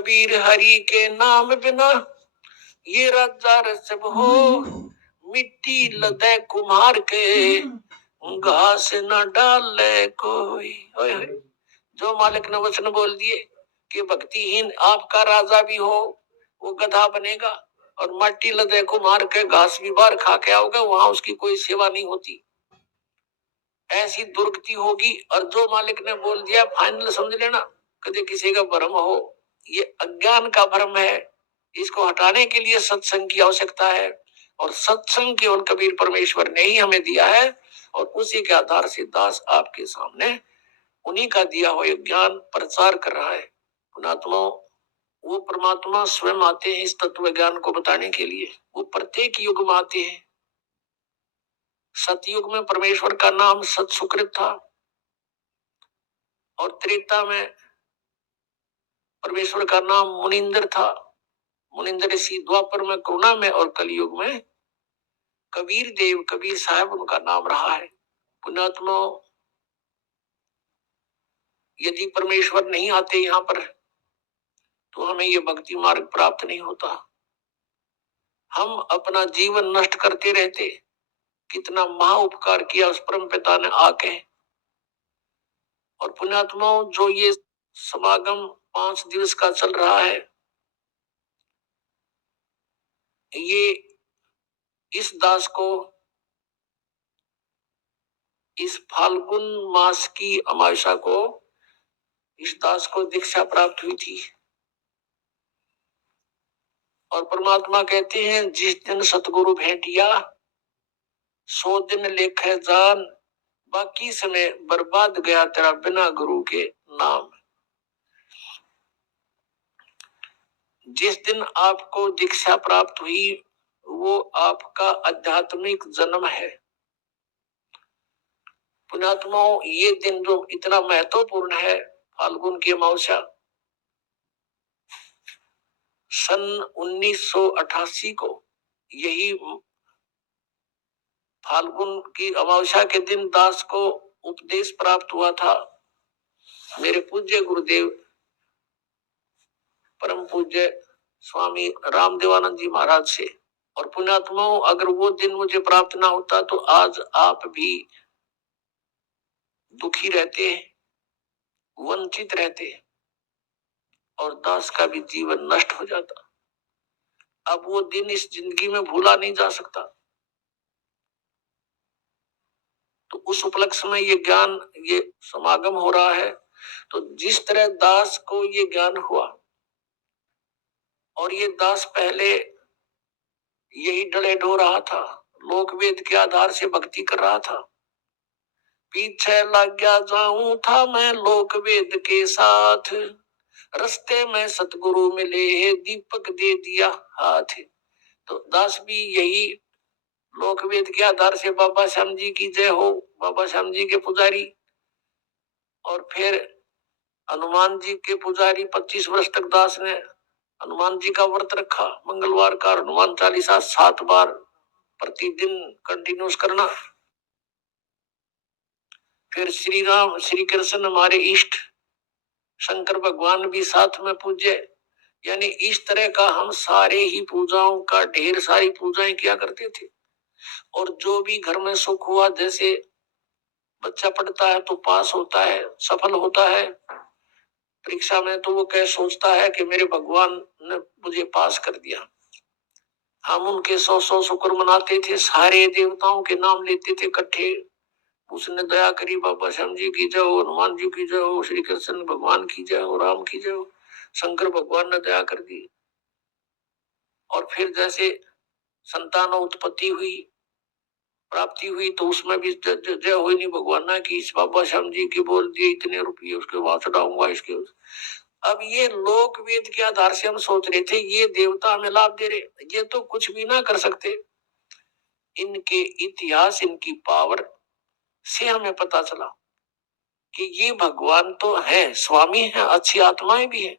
कबीर हरि के नाम बिना ये राजा सब हो, मिट्टी लदे कुम्हार के घास न डाले कोई। ओए होए, जो मालिक ने वचन बोल दिए कि भक्तिहीन आपका राजा भी हो वो गधा बनेगा, और मट्टी लदे कुम्हार के घास भी बाहर खा के आओगे, वहां उसकी कोई सेवा नहीं होती, ऐसी दुर्गति होगी। और जो मालिक ने बोल दिया फाइनल समझ लेना, कभी किसी का भ्रम हो, ये अज्ञान का भ्रम है, इसको हटाने के लिए सत्संग की आवश्यकता है, और सत्संग केवल कबीर परमेश्वर ने ही हमें दिया है, और उसी के आधार से दास आपके सामने उन्हीं का दिया हुआ ज्ञान प्रचार कर रहा है। पुणात्मा, वो परमात्मा स्वयं आते हैं इस तत्व ज्ञान को बताने के लिए, वो प्रत्येक युग में आते हैं। सतयुग में परमेश्वर का नाम सत सुकृत था, और त्रेता में परमेश्वर का नाम मुनिंदर था, मुनिंदर ऋषि, द्वापर में करुणा में, और कलयुग में कबीर देव, कबीर साहब उनका नाम रहा है। पुण्यात्मा, यदि परमेश्वर नहीं आते यहाँ पर तो हमें ये भक्ति मार्ग प्राप्त नहीं होता, हम अपना जीवन नष्ट करते रहते। कितना महा उपकार किया उस परम पिता ने आके। और पुण्यात्माओं, जो ये समागम 5 दिवस का चल रहा है, ये इस दास को इस फाल्गुन मास की अमावस्या को इस दास को दीक्षा प्राप्त हुई थी। और परमात्मा कहते हैं जिस दिन सतगुरु भेंटिया 100 दिन लेखे जान, बाकी समय बर्बाद गया तेरा बिना गुरु के नाम। जिस दिन आपको दीक्षा प्राप्त हुई वो आपका आध्यात्मिक जन्म है। पुण्यात्माओं, ये दिन जो इतना महत्वपूर्ण है, फाल्गुन की अमावस्या, सन 1988 को यही फाल्गुन की अमावस्या के दिन दास को उपदेश प्राप्त हुआ था मेरे पूज्य गुरुदेव परम पूज्य स्वामी रामदेवानंद जी महाराज से। और पुण्यात्माओं, अगर वो दिन मुझे प्राप्त ना होता तो आज आप भी दुखी रहते, वंचित रहते, और दास का भी जीवन नष्ट हो जाता। अब वो दिन इस जिंदगी में भूला नहीं जा सकता। तो उस उपलक्ष्य में ये ज्ञान, ये समागम हो रहा है। तो जिस तरह दास को ये ज्ञान हुआ, और ये दास पहले यही डले ढो रहा था, लोक वेद के आधार से भक्ति कर रहा था, पीछे लग गया जाऊं था मैं लोक वेद के साथ, रास्ते में सतगुरु मिले दीपक दे दिया हाथ। तो दास भी यही लोक वेद के आधार से बाबा श्याम जी की जय हो, बाबा श्याम जी के पुजारी, और फिर हनुमान जी के पुजारी। 25 वर्ष तक दास ने हनुमान जी का व्रत रखा, मंगलवार का हनुमान चालीसा 7 बार प्रतिदिन कंटिन्यूस करना। फिर श्री राम श्री कृष्ण हमारे इष्ट, शंकर भगवान भी साथ में पूज्य। यानी इस तरह का हम सारे ही पूजाओं का ढेर सारी पूजाएं किया करते थे। और जो भी घर में सुख हुआ, जैसे बच्चा पढ़ता है तो पास होता है, सफल होता है परीक्षा में, तो वो क्या सोचता है कि मेरे भगवान ने मुझे पास कर दिया। हम उनके 100 शुक्र मनाते थे, सारे देवताओं के नाम लेते थे इकट्ठे, उसने दया करी, बाबा श्याम जी की जय हो, हनुमान जी की जय हो, श्री कृष्ण भगवान की जय हो, राम की जय हो, शंकर भगवान ने दया कर दी। और फिर जैसे संतान उत्पत्ति हुई, प्राप्ति हुई, तो उसमें भी जय हुई नहीं भगवान ना की, बाबा श्याम जी की बोल दिए इतने रुपये उसके बाद चढ़ाऊंगा इसके। अब ये लोक वेद के आधार से हम सोच रहे थे ये देवता हमें लाभ दे रहे, ये तो कुछ भी ना कर सकते। इनके इतिहास, इनकी पावर से हमें पता चला कि ये भगवान तो है, स्वामी है, अच्छी आत्माएं भी है,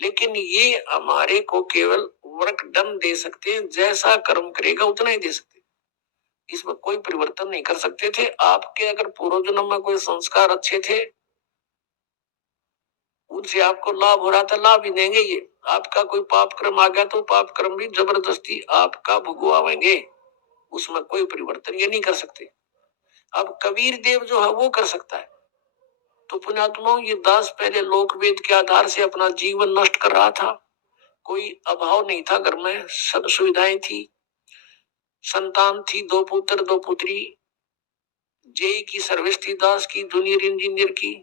लेकिन ये हमारे को केवल वर्क डन दे सकते हैं, जैसा कर्म करेगा उतना ही दे सकते, इसमें कोई परिवर्तन नहीं कर सकते थे। आपके अगर पूर्व जन्म में कोई संस्कार अच्छे थे, उनसे आपको लाभ हो रहा था, लाभ ही देंगे ये। आपका कोई पाप कर्म आ गया तो पाप कर्म भी जबरदस्ती आपका भुगवाएंगे, उसमें कोई परिवर्तन ये नहीं कर सकते। अब कबीर देव जो है वो कर सकता है। तो पुण्यात्माओं, ये दास पहले लोक वेद के आधार से अपना जीवन नष्ट कर रहा था। कोई अभाव नहीं था, घर में सब सुविधाएं थी, संतान थी, 2 पुत्र 2 पुत्री, जेई की सर्विस थी दास की, जूनियर इंजीनियर की,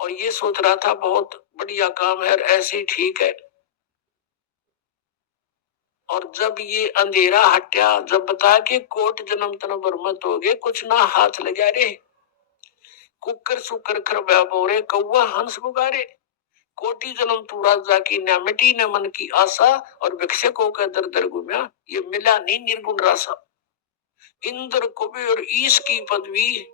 और ये सोच रहा था बहुत बढ़िया काम है, ऐसे ही ठीक है। और जब ये अंधेरा हटा, जब बताया कि कोट जन्म तन बरमत हो गए, कुछ ना हाथ लगा रे, कुकर सुकर कर बोरे, कौवा हंस पुकारे, कोटि जन्म तू राजा की, न मिटी न मन की आशा, और भिक्षकों का दर दर घूमया, ये मिला नहीं निर्गुण रासा। इंद्र कुबेर ईश की पदवी,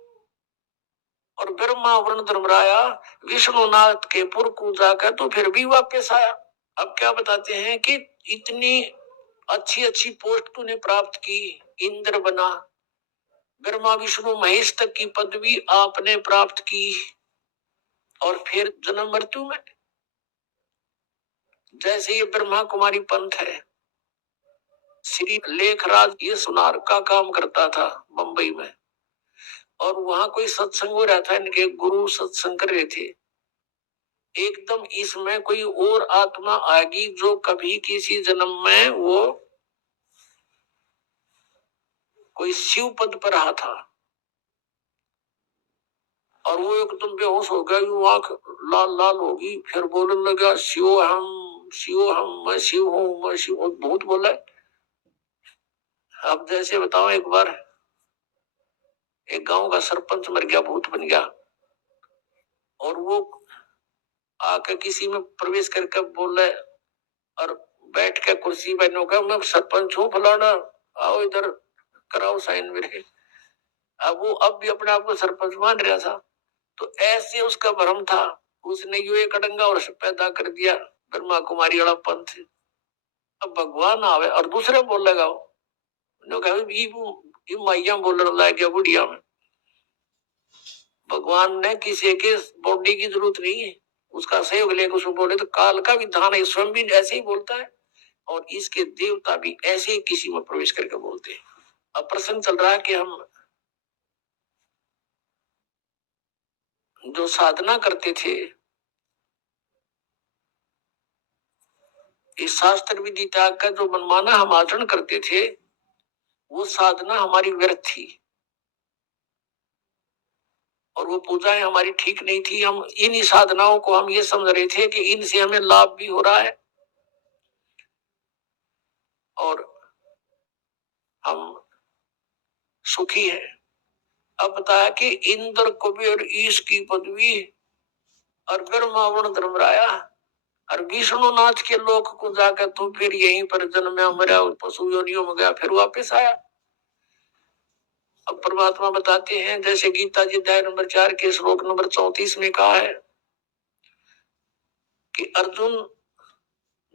और ब्रह्मा वरुण धर्मराया, विष्णुनाथ के पुर को जाकर तो फिर भी वापस आया। अब क्या बताते हैं कि इतनी अच्छी अच्छी पोस्ट तूने प्राप्त की, इंद्र बना, ब्रह्मा विष्णु महेश तक की पदवी आपने प्राप्त की, और फिर जन्म मृत्यु में। जैसे ये ब्रह्मा कुमारी पंथ है, श्री लेखराज ये सुनार का काम करता था मुंबई में, और वहां कोई सत्संग हो रहा था, इनके गुरु सत्संग कर रहे थे। एकदम इसमें कोई और आत्मा आएगी जो कभी किसी जन्म में वो कोई शिव पद पर रहा था, और वो एकदम बेहोश हो गया, वो आंख लाल लाल होगी, फिर बोलने लगा शिव हम, मैं शिव हूँ, मैं शिव हूँ, भूत बोला। अब जैसे बताओ, एक बार एक गांव का सरपंच मर गया, भूत बन गया, और वो आके किसी में प्रवेश करके बोले, और बैठ के कुर्सी पर का, मैं सरपंच हूँ फलाना, आओ इधर कराओ साइन मेरे। अब वो अब भी अपने आप को सरपंच मान रहा था। तो ऐसे उसका भ्रम था, उसने यू एक अडंगा और पैदा कर दिया, ब्रह्मा कुमारी वाला पंथ। अब भगवान आवे और दूसरे बोल लगा, माइया बोलने लग गया बुढ़िया में। भगवान ने किसी के बॉडी की जरूरत नहीं है, उसका सहयोग लेकर उसको बोले, तो काल का विधान है, स्वयं भी ऐसे ही बोलता है, और इसके देवता भी ऐसे ही किसी में प्रवेश करके बोलते हैं। अब प्रश्न चल रहा है कि हम जो साधना करते थे, इस शास्त्र विधि त्याग का जो मनमाना हम आचरण करते थे, वो साधना हमारी व्यर्थ थी, और वो पूजाएं हमारी ठीक नहीं थी। हम इन साधनाओं को हम ये समझ रहे थे कि इनसे हमें लाभ भी हो रहा है, और हम सुखी हैं। अब बताया कि इंद्र कुबेर ईश की पदवी, और ब्रह्मा वरुण धर्मराया, और विष्णुनाथ के लोक को जाकर तो फिर यहीं पर जन्मा मरा, पशु योनियों में गया, फिर वापस आया। अब परमात्मा बताते हैं, जैसे गीता जी अध्याय नंबर 4 के श्लोक नंबर 34 में कहा है कि अर्जुन,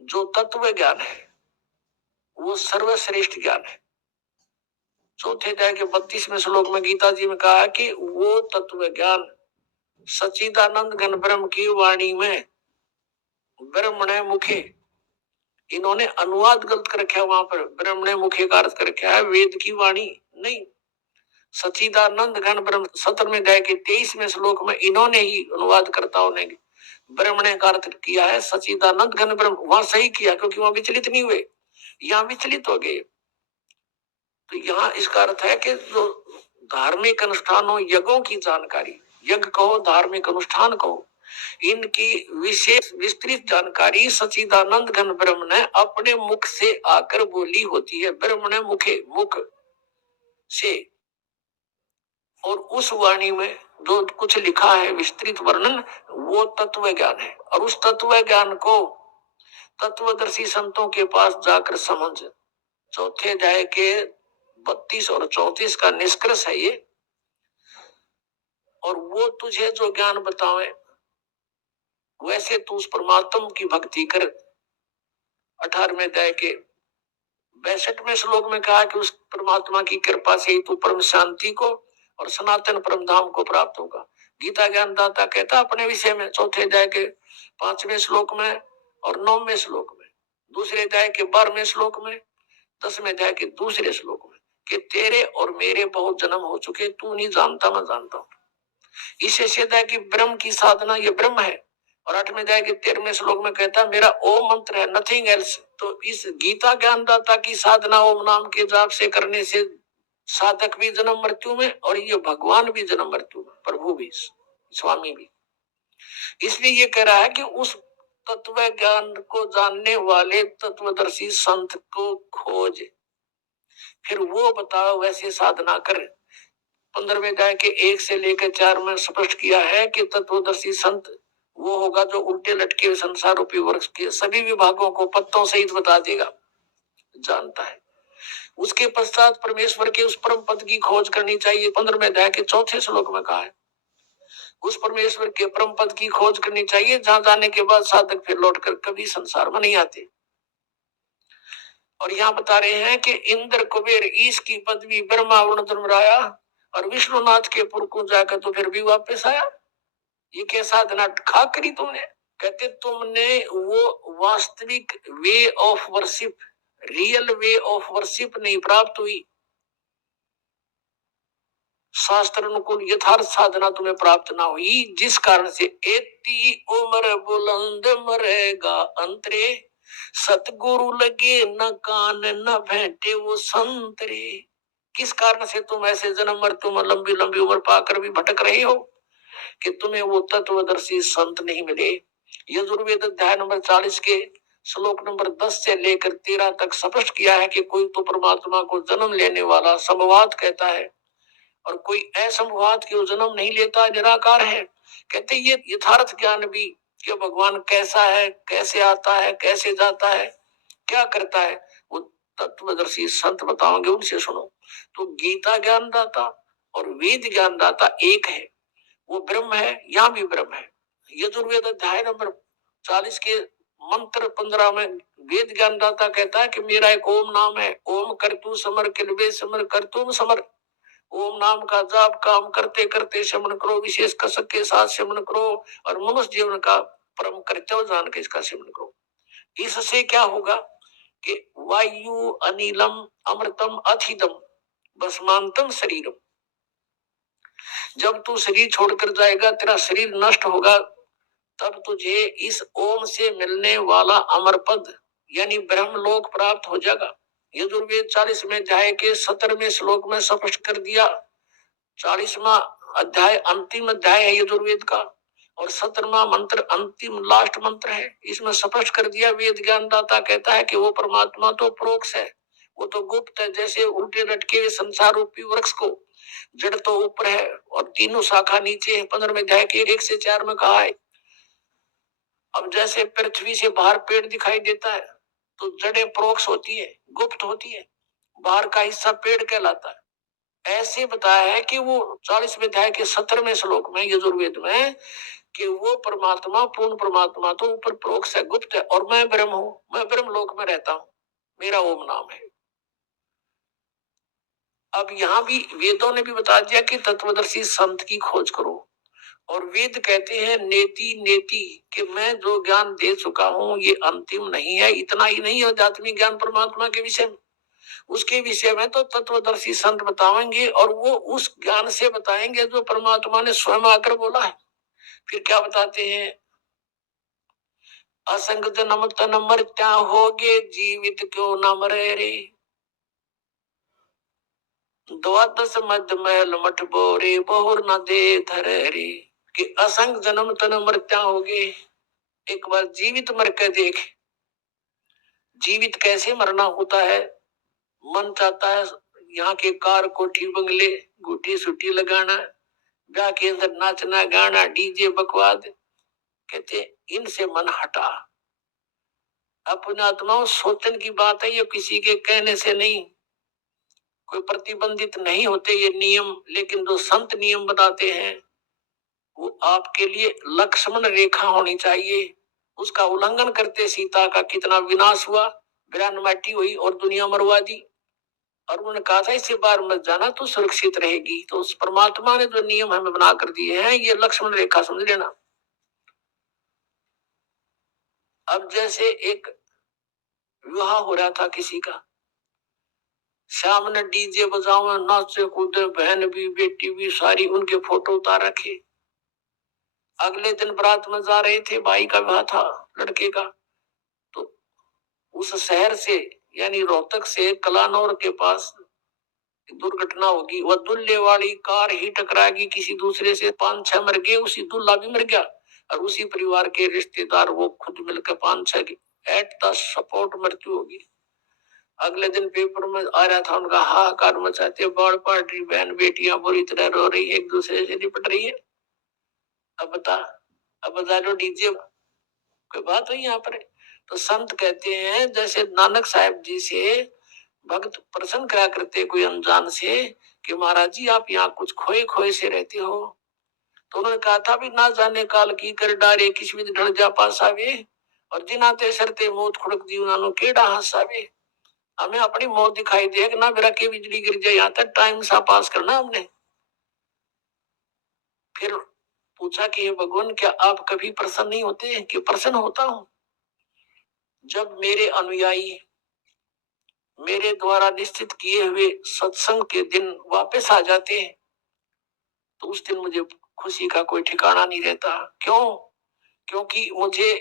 जो तत्व ज्ञान है वो सर्वश्रेष्ठ ज्ञान है। चौथे अध्याय के 32वें श्लोक में गीता जी में कहा कि वो तत्व ज्ञान सच्चिदानंद घन ब्रह्म की वाणी में ब्रह्मणे मुखे, इन्होंने अनुवाद गलत कर रखा है, वहां पर ब्रह्मणे मुखे का अर्थ कर रखा है वेद की वाणी नहीं, सच्चिदानंद घन ब्रह्म। 17वें अध्याय के 23वें श्लोक में इन्होंने ही अनुवादकर्ताओं ने ब्रह्मणे का अर्थ किया है सच्चिदानंद घन ब्रह्म, वहां सही किया क्योंकि वहां विचलित नहीं हुए, यहाँ विचलित हो गए। तो यहाँ इसका अर्थ है कि जो धार्मिक अनुष्ठानों यज्ञों की जानकारी, यज्ञ कहो धार्मिक अनुष्ठान कहो, इनकी विशेष विस्तृत जानकारी सच्चिदानंद घन ब्रह्म ने अपने मुख से आकर बोली होती है, ब्रह्म ने मुखे मुख से, और उस वाणी में जो कुछ लिखा है विस्तृत वर्णन वो तत्व ज्ञान है, और उस तत्व ज्ञान को तत्वदर्शी संतों के पास जाकर समझ। चौथे अध्याय के 32 और 34 का निष्कर्ष है ये, और वो तुझे जो ज्ञान बतावे वैसे तू उस परमात्मा की भक्ति कर। 18वें अध्याय के 62वें श्लोक में कहा कि उस परमात्मा की कृपा से ही तू परम शांति को और सनातन परम धाम को प्राप्त होगा। गीता ज्ञान दाता कहता अपने विषय में चौथे अध्याय के 5वें श्लोक में और 9वें श्लोक में, दूसरे अध्याय के 12वें श्लोक में, 10वें अध्याय के दूसरे श्लोक में कि तेरे और मेरे बहुत जन्म हो चुके, तू नहीं जानता मैं जानता हूं। इससे सिद्ध है कि ब्रह्म की साधना ये ब्रह्म है। और 8वें अध्याय के 13वें श्लोक में कहता है मेरा ओम मंत्र है, नथिंग एल्स। तो इस गीता ज्ञानदाता की साधना ओम नाम के जाप से करने से साधक भी जन्म मृत्यु में और ये भगवान भी जन्म मृत्यु में, प्रभु भी, स्वामी भी। इसलिए ये कह रहा है कि उस तत्व ज्ञान को जानने वाले तत्वदर्शी संत को खोज, फिर वो बताओ वैसे साधना कर। 15वें अध्याय के 1 से लेकर 4 में स्पष्ट किया है कि तत्वदर्शी संत वो होगा जो उल्टे लटके हुए संसार रूपी वृक्ष के सभी विभागों को पत्तों सहित बता देगा, जानता है। उसके पश्चात परमेश्वर के उस परम पद की खोज करनी चाहिए। 15वें अध्याय के 4थे श्लोक में कहा है उस परमेश्वर के परम पद की खोज करनी चाहिए, जहां जाने के बाद साधक फिर लौटकर कभी संसार में नहीं आते। और यहाँ बता रहे हैं कि इंद्र कुबेर ईश की पदवी ब्रह्मा वरुण धर्मराया और विष्णुनाथ के पुर को जाकर तो फिर भी वापस आया। ये क्या साधना खा करी तुमने? कहते तुमने वो वास्तविक way of worship, real way of worship नहीं प्राप्त हुई। शास्त्र अनुकूल यथार्थ साधना तुम्हें प्राप्त ना हुई, जिस कारण से एती उम्र बुलंद मरेगा अंतरे, सतगुरु लगे न कान न भेंटे वो संतरे। किस कारण से तुम ऐसे जन्म मृत्यु में लंबी लंबी उम्र पाकर भी भटक रहे हो कि तुम्हें वो तत्वदर्शी संत नहीं मिले। यजुर्वेद अध्याय नंबर 40 के श्लोक नंबर 10 से लेकर 13 तक स्पष्ट किया है कि कोई तो परमात्मा को जन्म लेने वाला संभवात कहता है और कोई असंभवात के जन्म नहीं लेता, निराकार है। कहते ये यथार्थ ज्ञान भी कि भगवान कैसा है, कैसे आता है, कैसे जाता है, क्या करता है, वो तत्वदर्शी संत बताओगे, उनसे सुनो। तो गीता ज्ञानदाता और वेद ज्ञानदाता एक है, वो ब्रह्म है, यहाँ भी ब्रह्म है। यजुर्वेद अध्याय नंबर 40 के मंत्र 15 में वेद ज्ञानदाता कहता है कि मेरा एक ओम नाम है, ओम करतु समर किलबे समर करतुम समर। ओम नाम का जाप काम करते करते शमन करो, विशेष कसक के साथ शमन करो और मनुष्य जीवन का परम कर्तव्य जान के इसका शमन करो। इससे क्या होगा कि वायु अनिलम अमृतम अथिदम भस्मांतम शरीरम। जब तू शरीर छोड़कर जाएगा, तेरा शरीर नष्ट होगा, तब तुझे इस ओम से मिलने वाला अमर पद यानी ब्रह्म लोक प्राप्त हो जाएगा। यजुर्वेद 40 में अध्याय के 17वें श्लोक में स्पष्ट कर दिया। 40वां अध्याय अंतिम अध्याय है यजुर्वेद का और 17वां मंत्र अंतिम लास्ट मंत्र है। इसमें स्पष्ट कर दिया, वेद ज्ञानदाता कहता है कि वो परमात्मा तो प्रोक्ष है, वो तो गुप्त है। जैसे उल्टे लटके हुए संसार रूपी वृक्ष को जड़ तो ऊपर है और तीनों शाखा नीचे है। 15वें अध्याय के 1 से 4 में कहा है। अब जैसे पृथ्वी से बाहर पेड़ दिखाई देता है तो जड़ें प्रोक्ष होती है, गुप्त होती है, बाहर का हिस्सा पेड़ कहलाता है। ऐसे बताया है कि वो 40वें अध्याय के 17वें श्लोक में यजुर्वेद में कि वो परमात्मा पूर्ण परमात्मा तो ऊपर प्रोक्ष है, गुप्त है, और मैं ब्रह्म हूं, मैं ब्रह्म लोक में रहता हूं, मेरा ओम नाम है। अब यहाँ भी वेदों ने भी बता दिया कि तत्वदर्शी संत की खोज करो। और वेद कहते हैं नेति नेति कि मैं जो ज्ञान दे चुका हूं ये अंतिम नहीं है। इतना ही नहीं, आध्यात्मिक ज्ञान परमात्मा के विषय में, उसके विषय में तो तत्वदर्शी संत बताएंगे और वो उस ज्ञान से बताएंगे जो परमात्मा ने स्वयं आकर बोला है। फिर क्या बताते हैं, असंग जन्म तन मर्त्या होगे, जीवित क्यों न मरे रे, द्वादश मध्य महल मठ बोरे, बहुर न दे धरे रे। कि असंग जन्म तन मर्त्या होगे, एक बार जीवित मर के देख, जीवित कैसे मरना होता है। मन चाहता है यहाँ के कार कोठी बंगले गुटी सुटी लगाना, ब्याह के अंदर नाचना गाना डीजे बकवाद। कहते इनसे मन हटा। अपने आत्माओं सोचन की बात है, ये किसी के कहने से नहीं, कोई प्रतिबंधित नहीं होते ये नियम। लेकिन जो संत नियम बताते हैं वो आपके लिए लक्ष्मण रेखा होनी चाहिए। उसका उल्लंघन करते सीता का कितना विनाश हुआ, विरानमाटी हुई और दुनिया मरवा दी। और उन्होंने कहा था इससे बाहर मत जाना तो सुरक्षित रहेगी। तो उस परमात्मा ने जो नियम हमें बना कर दिए हैं ये लक्ष्मण रेखा समझ लेना। अब जैसे एक विवाह हो रहा था किसी का, शाम ने डीजे बजाओ, नाचे कूदे, बहन भी बेटी भी सारी, उनके फोटो उतार रखे। अगले दिन बारात में जा रहे थे, भाई का विवाह था लड़के का, तो उस शहर से यानी रोहतक से कलानौर के पास दुर्घटना होगी। वह दुल्हे वाली कार ही टकराएगी किसी दूसरे से, 5-6 मर गए, उसी दुल्हा भी मर गया और उसी परिवार के रिश्तेदार वो खुद मिलकर 5-6 एट द सपोर्ट मृत्यु होगी। अगले दिन पेपर में आ रहा था उनका हाहाकार मचाते, बाढ़ पार्टी बहन बेटियां बुरी तरह रो रही है, एक दूसरे से निपट रही है। अब बता लो डीजे कोई बात हुई यहाँ पर। तो संत कहते हैं जैसे नानक साहब जी से भक्त प्रसन्न करा करते कोई अनजान से कि महाराज जी आप यहाँ कुछ खोए खोए से रहते हो, तो उन्होंने कहा था भी ना जाने काल की कर डारे किस विध ढल जा पास आवे, और जिनाते सरते मौत खुड़क दी उन्होंने केड़ा हंसावे। हमें अपनी मौत दिखाई दे ना मेरा के बिजली गिर जाए, यहाँ तक टाइम सा पास करना हमने। फिर पूछा कि हे भगवान क्या आप कभी प्रसन्न नहीं होते? कि प्रसन्न होता हूं, जब मेरे अनुयायी मेरे द्वारा निश्चित किए हुए सत्संग के दिन वापस आ जाते हैं तो उस दिन मुझे खुशी का कोई ठिकाना नहीं रहता। क्यों? क्योंकि मुझे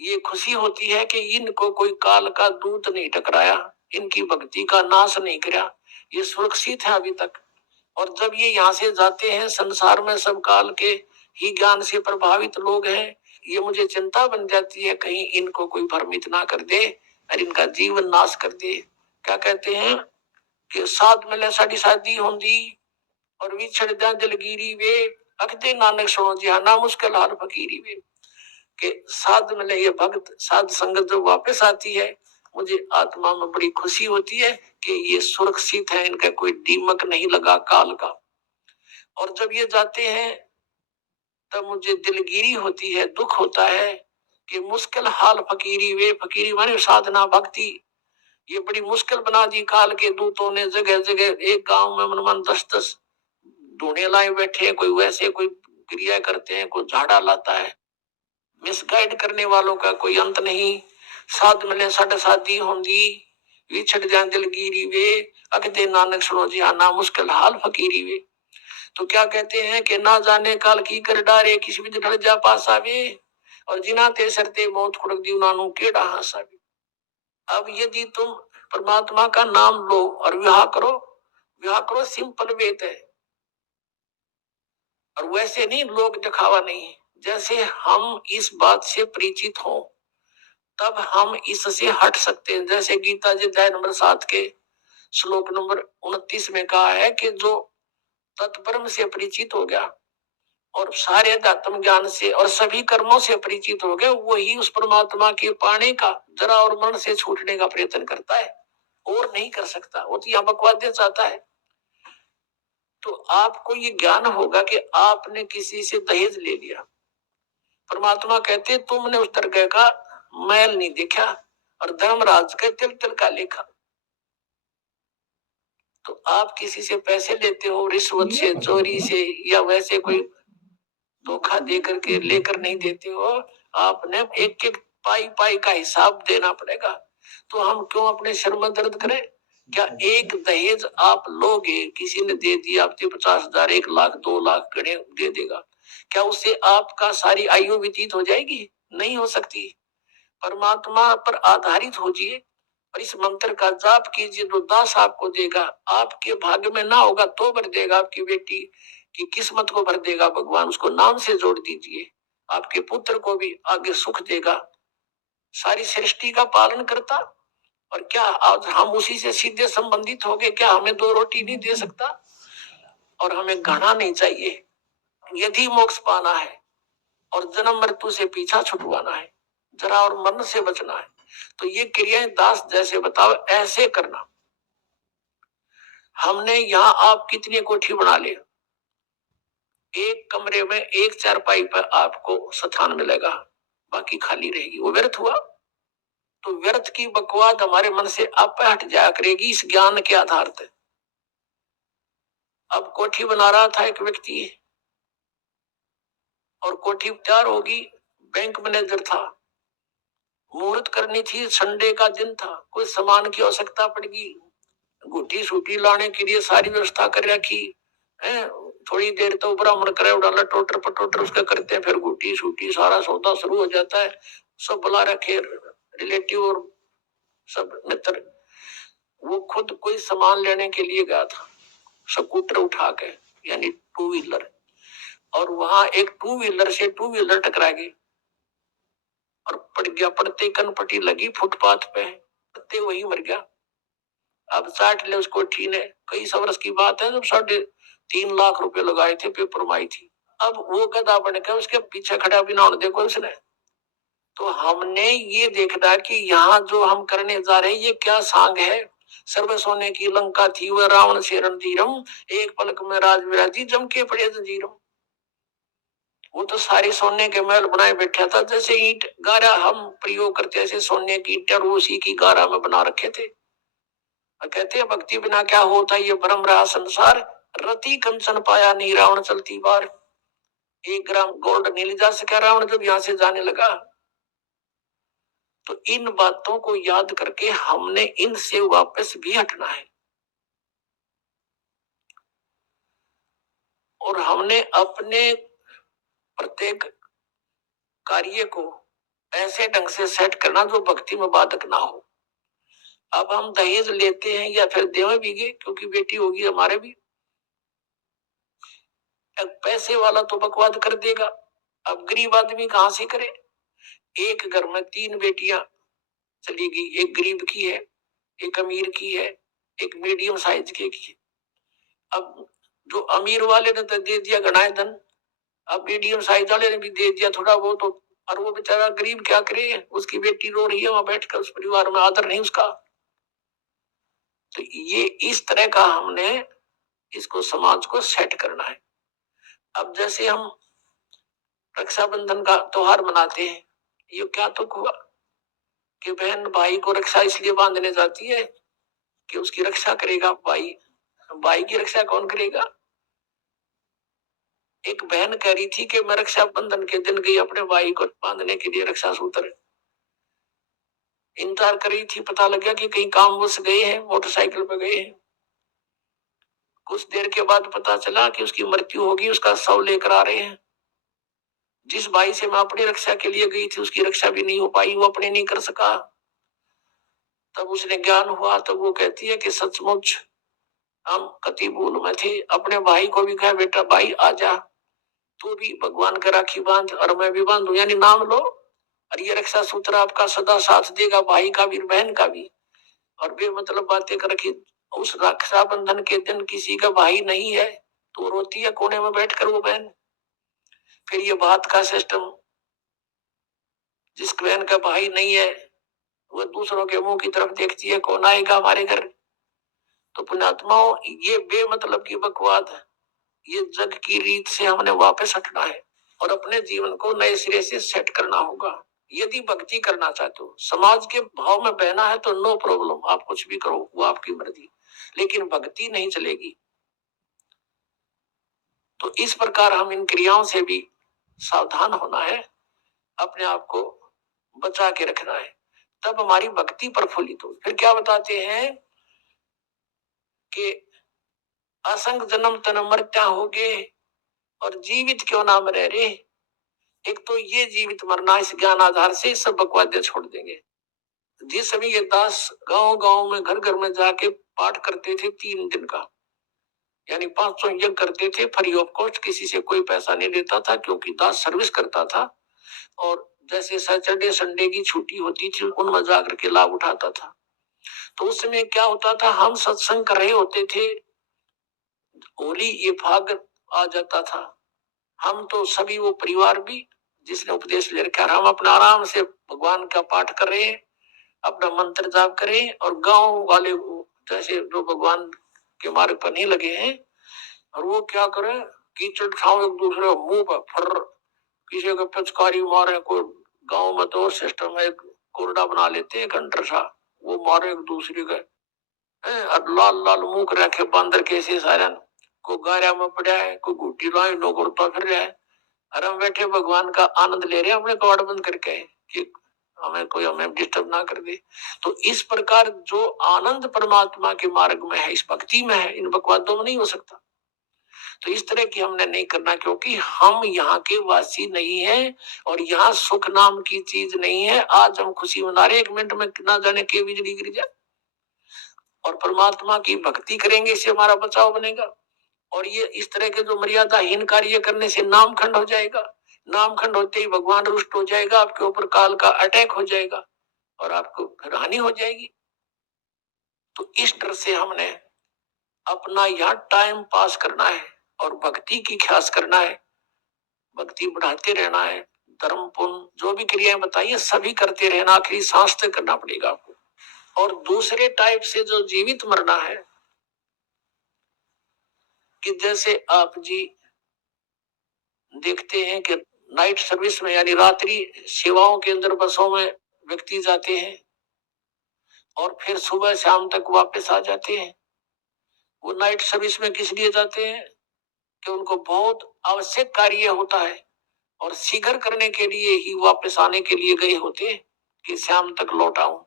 ये खुशी होती है कि इनको कोई काल का दूत नहीं टकराया, इनकी भक्ति का नाश नहीं किया, ये सुरक्षित है अभी तक। और जब ये यहाँ से जाते हैं, संसार में सब काल के ही ज्ञान से प्रभावित लोग हैं, ये मुझे चिंता बन जाती है कहीं इनको कोई भ्रमित ना कर दे और इनका जीवन नाश कर दे। क्या कहते हैं कि साथ मिले साड़ी शादी होंगी और विछड़ जा दिलगिरी वे, अखदे नानक सुनो जी ना मुश्किल हाल फकीरी वे। के साध मिले ये भक्त साध संगत जब वापस आती है, मुझे आत्मा में बड़ी खुशी होती है कि ये सुरक्षित है, इनका कोई दीमक नहीं लगा काल का। और जब ये जाते हैं तब मुझे दिलगिरी होती है, दुख होता है कि मुश्किल हाल फकीरी वे, फकीरी माने साधना भक्ति, ये बड़ी मुश्किल बना दी काल के दूतों ने। जगह जगह एक गांव में मन 10-10 ढूंढे लाए बैठे हैं, कोई वैसे कोई क्रिया करते हैं, कोई झाड़ा लाता है, मिसगाइड करने वालों का कोई अंत नहीं। साध मिले साढ़े शादी होंगी विछड़ जाए दिलगिरी वे, अकदे नानक सुनो जी ना मुश्किल हाल फकीरी वे। तो क्या कहते हैं कि ना जाने काल की कर डारे किसी भी ढल जा पास आवे, और जिना ते सरते मौत खुड़क दी उनानु केड़ा हंसावे। अब यदि तुम परमात्मा का नाम लो और विवाह करो सिंपल वेद है, और वैसे नहीं लोग दिखावा नहीं। जैसे हम इस बात से परिचित हो तब हम इससे हट सकते हैं। जैसे गीता जी अध्याय नंबर 7 के श्लोक नंबर 29 में कहा है कि जो तत्परम से परिचित हो गया और सारे अध्यात्म ज्ञान से और सभी कर्मों से परिचित हो गया, वही उस परमात्मा के पाने का जरा और मरण से छूटने का प्रयत्न करता है, और नहीं कर सकता। वो तो यहाँ बकवाद चाहता है। तो आपको ये ज्ञान होगा कि आपने किसी से दहेज ले लिया, परमात्मा कहते तुमने उस दरगाह का मैल नहीं देखा और धर्मराज के तिल तिल का लेखा। तो आप किसी से पैसे लेते हो रिश्वत से, चोरी से, या वैसे कोई धोखा दे करके लेकर नहीं देते हो, आपने एक एक पाई पाई का हिसाब देना पड़ेगा। तो हम क्यों अपने सिर में दर्द करें? क्या एक दहेज आप लोगे, किसी ने दे दिया आपके 50,000, 1 लाख, 2 लाख गणे दे देगा, क्या उससे आपका सारी आयु व्यतीत हो जाएगी? नहीं हो सकती। परमात्मा पर आधारित होजिए और इस मंत्र का जाप कीजिए, जो दास आपको देगा। आपके भाग्य में ना होगा तो भर देगा, आपकी बेटी की किस्मत को भर देगा भगवान, उसको नाम से जोड़ दीजिए। आपके पुत्र को भी आगे सुख देगा। सारी सृष्टि का पालन करता, और क्या आज हम उसी से सीधे संबंधित हो गए? क्या हमें 2 रोटी नहीं दे सकता? और हमें घना नहीं चाहिए। यदि मोक्ष पाना है और जन्म मृत्यु से पीछा छुटवाना है, जरा और मरण से बचना है, तो ये क्रियाएं दास जैसे बताओ ऐसे करना। हमने यहाँ आप कितनी कोठी बना ले, एक कमरे में एक चारपाई पर आपको स्थान मिलेगा, बाकी खाली रहेगी, वो व्यर्थ हुआ। तो व्यर्थ की बकवाद हमारे मन से आप हट जाया करेगी इस ज्ञान के आधार पर। अब कोठी बना रहा था एक व्यक्ति, और कोठी तैयार होगी, बैंक मैनेजर था, मुहूर्त करनी थी, संडे का दिन था, कोई सामान की आवश्यकता पड़गी, गुटी सूटी लाने के लिए सारी व्यवस्था कर रखी है। थोड़ी देर तो ब्राह्मण करे उड़ाला टोटर पटोटर उसका करते हैं, फिर गुटी सूटी सारा सौदा शुरू हो जाता है। सब बुला रखे रिलेटिव और सब मित्र। वो खुद कोई सामान लेने के लिए गया था, स्कूटर उठा के, यानी टू व्हीलर, और वहां एक टू व्हीलर से टू व्हीलर टकरा गई और पड़ गया। पड़ते कनपट्टी लगी फुटपाथ पे, पड़ते वही मर गया। अब 60 ले उसको ठीने, कई सवरस की बात है, जब 3.5 लाख रुपए लगाए थे, पेपर माई थी। अब वो गधा बनकर उसके पीछे खड़ा भी ना होने देखो उसने। तो हमने ये देखना कि यहाँ जो हम करने जा रहे हैं ये क्या सांग है। सर्व सोने की लंका थी वह रावण से रणधीरम, एक पलक में राज विराजी जम के पड़े जंजीरम। वो तो सारे सोने के महल बनाए बैठा था, जैसे ईंट गारा हम प्रयोग करते ऐसे सोने की ईंट और उसी की गारा में बना रखे थे। कहते हैं भक्ति बिना क्या होता, ये भ्रम रहा संसार, रति कंचन पाया नहीं रावण चलती बार। 1 ग्राम गोल्ड नहीं ले जा सका रावण जब यहाँ से जाने लगा। तो इन बातों को याद करके हमने इनसे वापस भी हटना है, और हमने अपने प्रत्येक कार्य को ऐसे ढंग से सेट करना जो भक्ति में बाधक ना हो। अब हम दहेज लेते हैं या फिर देवे भी गए, क्योंकि बेटी होगी हमारे भी। अब पैसे वाला तो बकवाद कर देगा, अब गरीब आदमी कहां से करे। एक घर में 3 बेटियां चली गई, एक गरीब की है, एक अमीर की है, एक मीडियम साइज की है। अब जो अमीर वाले ने तो दे दिया गणाए धन, अब मीडियम साइज वाले ने भी दे दिया थोड़ा बहुत, और वो बेचारा गरीब क्या करे, उसकी बेटी रो रही है वहां बैठकर, उस परिवार में आदर नहीं उसका। तो ये इस तरह का हमने इसको समाज को सेट करना है। अब जैसे हम रक्षाबंधन का त्योहार मनाते हैं, ये क्या तुक हुआ कि बहन भाई को रक्षा इसलिए बांधने जाती है कि उसकी रक्षा करेगा भाई। भाई की रक्षा कौन करेगा। एक बहन कह रही थी कि मैं रक्षाबंधन के दिन गई अपने भाई को बांधने के लिए, रक्षा सूत्र इंतजार कर रही थी। पता लग गया कि कहीं काम बस गए हैं, मोटरसाइकिल पे गए हैं। कुछ देर के बाद पता चला कि उसकी मृत्यु होगी, उसका शव लेकर आ रहे हैं। जिस भाई से मैं अपनी रक्षा के लिए गई थी उसकी रक्षा भी नहीं हो पाई, वो अपने नहीं कर सका। तब उसे ज्ञान हुआ, तब वो कहती है कि सचमुच हम कति भूल में थे। अपने भाई को भी कहा बेटा भाई आजा, तू भी भगवान का राखी बांध और मैं भी बांधू, यानी नाम लो, और ये रक्षा सूत्र आपका सदा साथ देगा, भाई का भी बहन का भी। और बेमतलब बातें कर रखी। उस रक्षाबंधन के दिन किसी का भाई नहीं है तो रोती है कोने में बैठकर वो बहन। फिर ये बात का सिस्टम, जिस बहन का भाई नहीं है वो दूसरों के मुंह की तरफ देखती है, कौन आएगा हमारे घर। तो पुण्यात्माओं, ये बेमतलब की बकवाद है, ये जग की रीत से हमने वापस हटना है और अपने जीवन को नए सिरे से सेट करना होगा। यदि भक्ति करना चाहते हो, समाज के भाव में बहना है तो नो प्रॉब्लम, आप कुछ भी करो, वो आपकी मर्जी, लेकिन भक्ति नहीं चलेगी। तो इस प्रकार हम इन क्रियाओं से भी सावधान होना है, अपने आप को बचा के रखना है, तब हमारी भक्ति प्रफुल्लित हो। फिर क्या बताते हैं कि असंग जन्म तन मरत्या होगे और जीवित क्यों ना मरे रे। एक तो ये जीवित मरना, इस ज्ञान आधार से सब बकवादे छोड़ देंगे। जिस समय ये दास गांव गांव में घर घर में जाके पाठ करते थे 3 दिन का, यानी 500 यज्ञ करते थे फ्री ऑफ कॉस्ट, किसी से कोई पैसा नहीं लेता था, क्योंकि दास सर्विस करता था। और जैसे सैटरडे संडे की छुट्टी होती थी उनमें जाकर के लाभ उठाता था। तो उस समय क्या होता था, हम सत्संग कर रहे होते थे, होली ये फाग आ जाता था, हम तो सभी वो परिवार भी जिसने उपदेश ले रखा, हम अपना आराम से भगवान का पाठ कर रहे हैं, अपना मंत्र जाप करें, और गांव वाले जैसे जो भगवान के मार्ग पर नहीं लगे हैं, और वो क्या करें, कीचड़ खाओ एक दूसरे मुंह पर फर, किसी को पिचकारी मारे। कोई गांव में तो सिस्टम है, कोरडा बना लेते हैं घंटर सा, वो मारे एक दूसरे का, और लाल लाल मुंह कर रखे बंदर कैसे सारे को गारा में पड़ा है, कोई गुटी लाई नो करता फिर रहा है, और हम बैठे भगवान का आनंद ले रहे हैं अपने कवाड़ बंद करके कि हमें डिस्टर्ब ना कर दे। तो इस प्रकार जो आनंद परमात्मा के मार्ग में है, इस भक्ति में है, इन बकवादों में नहीं हो सकता। तो इस तरह की हमने नहीं करना, क्योंकि हम यहाँ के वासी नहीं है और यहाँ सुख नाम की चीज नहीं है। आज हम खुशी मना रहे, 1 मिनट में ना जाने के बिजली गिर जाए। और परमात्मा की भक्ति करेंगे, इससे हमारा बचाव बनेगा। और ये इस तरह के जो मर्यादाहीन कार्य करने से नाम खंड हो जाएगा। नाम खंड होते ही भगवान रुष्ट हो जाएगा, आपके ऊपर काल का अटैक हो जाएगा और आपको हानि हो जाएगी। तो इस डर से हमने अपना यहाँ टाइम पास करना है और भक्ति की ख्यास करना है, भक्ति बढ़ाते रहना है। धर्म पुण्य जो भी क्रियाएं बताइए सभी करते रहना, आखिरी सांस तक करना पड़ेगा आपको। और दूसरे टाइप से जो जीवित मरना है, कि जैसे आप जी देखते हैं कि नाइट सर्विस में यानी रात्रि सेवाओं के अंदर बसों में व्यक्ति जाते हैं और फिर सुबह शाम तक वापस आ जाते हैं। वो नाइट सर्विस में किस लिए जाते हैं? कि उनको बहुत आवश्यक कार्य होता है और शीघ्र करने के लिए ही वापस आने के लिए गए होते हैं कि शाम तक लौट आऊं।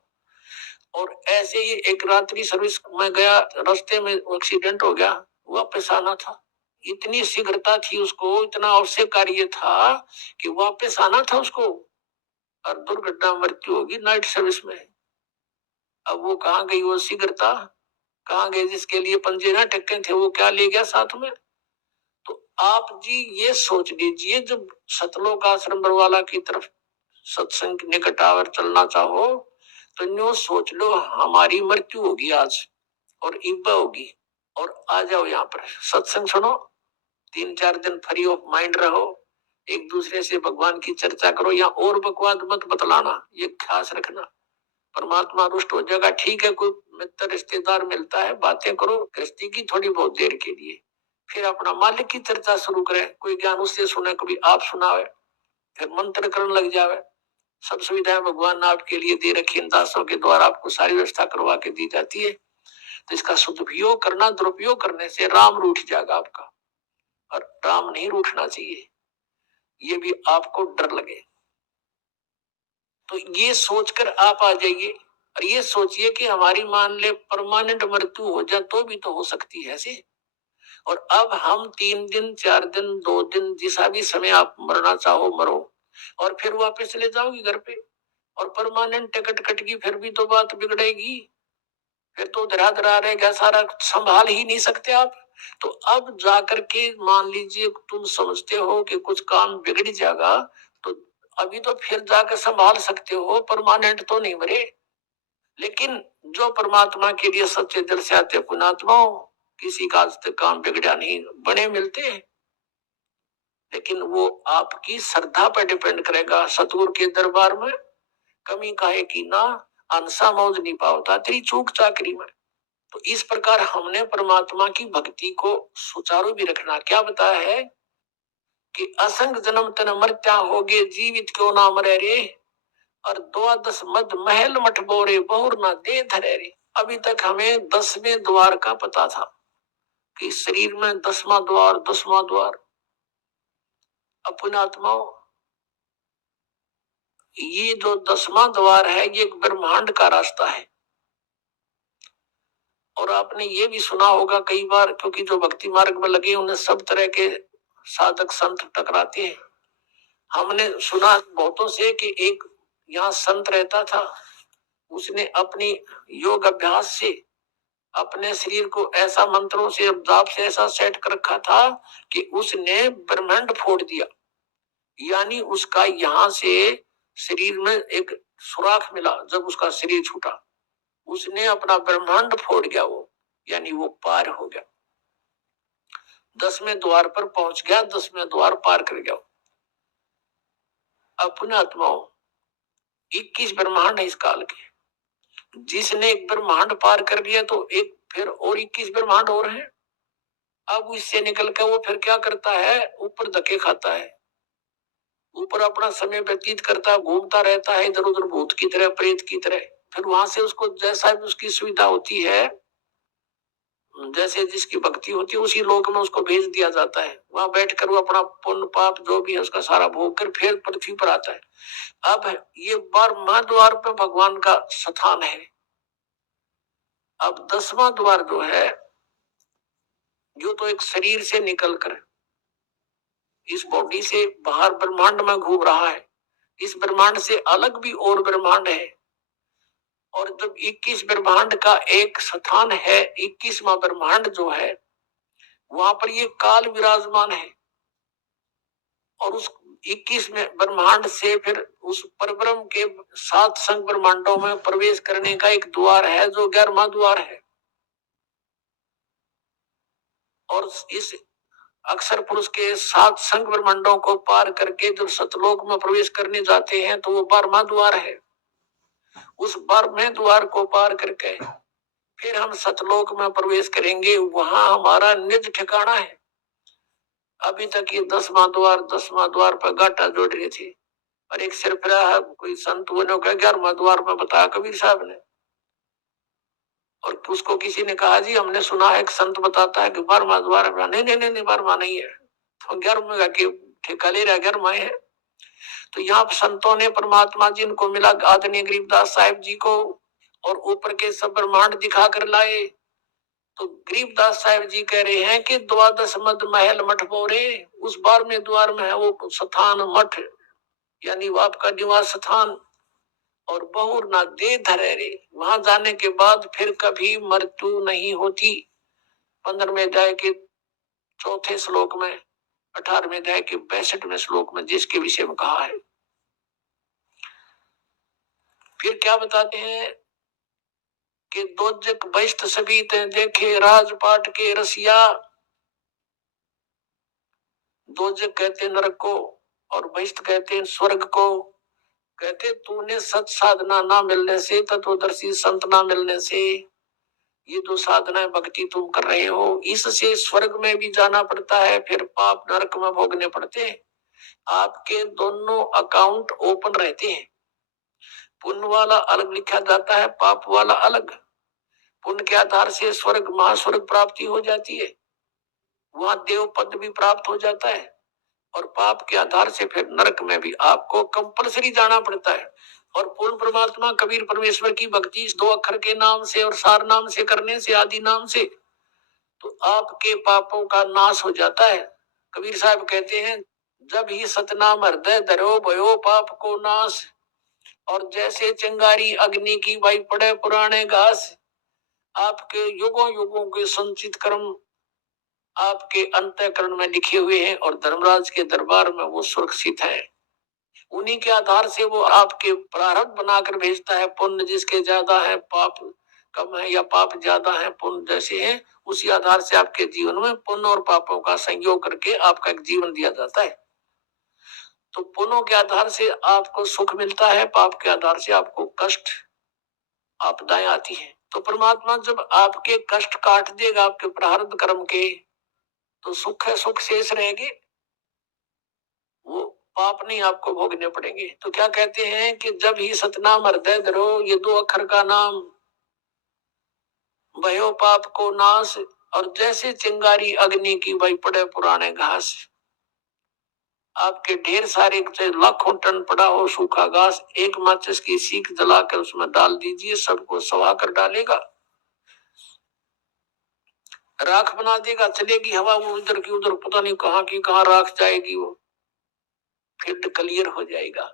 और ऐसे ही एक रात्रि सर्विस में गया, रास्ते में एक्सीडेंट हो गया, वापस आना था। इतनी शीघ्रता थी उसको, इतना आवश्यक कार्य था कि वापस आना था उसको, और दुर्घटना मृत्यु होगी नाइट सर्विस में। अब वो कहाँ गई वो शीघ्रता, कहाँ गए जिसके लिए पंजे ना टक्के थे, वो क्या ले गया साथ में? तो आप जी ये सोच लीजिए, जब सतलोक आश्रम बरवाला की तरफ सत्संग निकट आवर चलना चाहो तो न्यू सोच लो हमारी मृत्यु होगी आज और इब्बा होगी, और आ जाओ यहाँ पर सत्संग सुनो, 3-4 दिन फ्री ऑफ माइंड रहो, एक दूसरे से भगवान की चर्चा करो, या और बकवाद मत बतलाना, ये खास रखना। परमात्मा रुष्ट हो जाएगा, ठीक है, कोई मित्र रिश्तेदार मिलता है, बातें करो गृहस्थी की थोड़ी बहुत देर के लिए, फिर अपना मालिक की चर्चा शुरू करें, कोई ज्ञान उससे सुने, कभी आप सुनावे, फिर मंत्र करने लग जावे। सब सुविधाएं भगवान ने आपके लिए दे रखी, इन दासों के द्वारा आपको सारी व्यवस्था करवा के दी जाती है। तो इसका सदुपयोग करना, दुरुपयोग करने से राम रूठ जाएगा आपका, और राम नहीं रूठना चाहिए, ये भी आपको डर लगे। तो ये सोचकर आप आ जाइए और ये सोचिए कि हमारी मान ले परमानेंट मृत्यु हो जाए तो भी तो हो सकती है ऐसे। और अब हम 3 दिन 4 दिन 2 दिन जिसा भी समय आप मरना चाहो मरो, और फिर वापस चले जाओगे घर पे, और परमानेंट टिकट कट गई फिर भी तो बात बिगड़ेगी, फिर तो धरा धरा रहेगा सारा, संभाल ही नहीं सकते आप। तो अब जाकर के मान लीजिए तुम समझते हो कि कुछ काम बिगड़ जाएगा, तो अभी तो फिर जाकर संभाल सकते हो, परमानेंट तो नहीं मरे। लेकिन जो परमात्मा के लिए सच्चे दिल से आते पुणात्माओं, किसी का आज तक काम बिगड़ा नहीं, बने मिलते हैं। लेकिन वो आपकी श्रद्धा पर डिपेंड करेगा। सतगुरु के दरबार में कमी काहे की ना, अंसा मौज नहीं पावता तेरी चूक चाकरी में। तो इस प्रकार हमने परमात्मा की भक्ति को सुचारू भी रखना। क्या बताया है कि असंग जन्म तन मर्त्या होगे, जीवित क्यों ना मरे रे, और 12 मद महल मठ बोरे, बहुर ना दे धरे रे। अभी तक हमें 10वें द्वार का पता था कि शरीर में 10वां द्वार, 10वां द्वार। अपने आत्माओं, ये जो 10वां द्वार है ये एक ब्रह्मांड का रास्ता है। और आपने ये भी सुना होगा कई बार, क्योंकि जो भक्ति मार्ग में लगे उन्हें सब तरह के साधक संत टकराते हैं। हमने सुना बहुतों से कि एक यहाँ संत रहता था, उसने अपनी योग अभ्यास से अपने शरीर को ऐसा मंत्रों से जाप से ऐसा सेट कर रखा था कि उसने ब्रह्मांड फोड़ दिया। यानी उसका यहाँ से शरीर में एक सुराख मिला, जब उसका शरीर छूटा उसने अपना ब्रह्मांड फोड़ गया वो, यानी वो पार हो गया, 10वें द्वार पर पहुंच गया, 10वें द्वार पार कर गया। अपने आत्माओं 21 ब्रह्मांड है इस काल के, जिसने एक ब्रह्मांड पार कर लिया तो एक फिर और 21 ब्रह्मांड और हैं। अब इससे निकल कर वो फिर क्या करता है, ऊपर धक्के खाता है, ऊपर अपना समय व्यतीत करता है, घूमता रहता है इधर उधर भूत की तरह, प्रेत की तरह। फिर वहां से उसको जैसा भी उसकी सुविधा होती है जैसे जिसकी भक्ति होती है उसी लोक में उसको भेज दिया जाता है। वहां बैठकर वो अपना पुण्य पाप जो भी है उसका सारा भोग कर फिर पृथ्वी पर आता है। अब ये 12वां द्वार पे भगवान का स्थान है। अब 10वां द्वार जो है जो तो एक शरीर से निकलकर इस बॉडी से बाहर ब्रह्मांड में घूम रहा है। इस ब्रह्मांड से अलग भी और ब्रह्मांड है, और जब 21 ब्रह्मांड का एक स्थान है, 21वां ब्रह्मांड जो है वहां पर ये काल विराजमान है। और उस 21 में ब्रह्मांड से फिर उस परब्रह्म के 7 संग ब्रह्मांडों में प्रवेश करने का एक द्वार है जो 11वां द्वार है। और इस अक्षर पुरुष के 7 संग ब्रह्मांडों को पार करके जब सतलोक में प्रवेश करने जाते हैं तो वो 12वां द्वार है। उस 12वें द्वार को पार करके फिर हम सतलोक में प्रवेश करेंगे, वहां हमारा निज ठिकाना है। अभी तक ये 10वां द्वार पर गाटा जोड़ रहे थे, और एक सिरफिरा है कोई संत वो ने 11वां द्वार में बताया कबीर साहब ने। और उसको किसी ने कहा जी हमने सुना है एक संत बताता है कि 12वां द्वार है। नहीं नहीं नहीं, 12वां नहीं है, तो 11वें का ठेका ले रहा, 11वां है। तो यहाँ संतों ने परमात्मा जिनको मिला आदरणीय गरीबदास साहिब जी को और ऊपर के सब ब्रह्मांड दिखा कर लाए। तो गरीबदास साहिब जी कह रहे हैं कि 12 मद महल मठ बोरे, उस 12वें द्वार में है वो स्थान मठ, यानी वो आपका निवास स्थान। और बहुर ना दे धरे रे, वहां जाने के बाद फिर कभी मृत्यु नहीं होती। 15वें अध्याय के 4थे श्लोक में, 18वें अध्याय के 62वें श्लोक में जिसके विषय में कहा है। फिर क्या बताते हैं कि दोजक बहिष्ठ सभी ते देखे राजपाट के रसिया। दोजक कहते हैं नरक को और बहिष्ठ कहते हैं स्वर्ग को। कहते तूने सत साधना ना मिलने से, तत्वदर्शी संत ना मिलने से, ये जो साधना भक्ति तुम कर रहे हो इससे स्वर्ग में भी जाना पड़ता है, फिर पाप नरक में भोगने पड़ते हैं। आपके दोनों अकाउंट ओपन रहते हैं। पुण्य वाला अलग लिखा जाता है, पाप वाला अलग। पुण्य के आधार से स्वर्ग महास्वर्ग प्राप्ति हो जाती है, वहां देव पद भी प्राप्त हो जाता है। और पाप के आधार से फिर नरक में भी आपको कंपलसरी जाना पड़ता है। और पूर्ण परमात्मा कबीर परमेश्वर की भक्ति इस 2 अक्षर के नाम से और सार नाम से करने से, आदि नाम से, तो आपके पापों का नाश हो जाता है। कबीर साहब कहते हैं जब ही सतनाम हृदय धरो भयो पाप को नाश। और जैसे चिंगारी अग्नि की वाई पड़े पुराने घास, आपके युगों युगों के संचित कर्म आपके अंतःकरण में लिखे हुए हैं और धर्मराज के दरबार में वो सुरक्षित है। उन्हीं के आधार से वो आपके प्रारब्ध बनाकर भेजता है। पुण्य जिसके ज्यादा है पाप कम है, या पाप ज्यादा है पुण्य जैसे है, उसी आधार से आपके जीवन में पुण्य और पापों का संयोग करके आपका एक जीवन दिया जाता है। तो पुण्यों के आधार से आपको सुख मिलता है, पाप के आधार से आपको कष्ट आपदाएं आती है। तो परमात्मा जब आपके कष्ट काट देगा आपके प्रारब्ध कर्म के, तो सुख है, सुख शेष रहेंगे, वो पाप नहीं आपको भोगने पड़ेंगे। तो क्या कहते हैं कि जब ही सतनाम हृदय धरो, ये 2 अक्षर का नाम, भयो पाप को नाश। और जैसे चिंगारी अग्नि की वही पड़े पुराने घास, आपके ढेर सारे लाखों टन पड़ा हो सूखा घास, एक माचिस की सीख जलाकर उसमें डाल दीजिए, सबको सवा कर डालेगा, राख बना देगा, चलेगी हवा वो उधर की उधर, पता नहीं कहाँ की कहाँ राख जाएगी, वो फील्ड क्लियर हो जाएगा।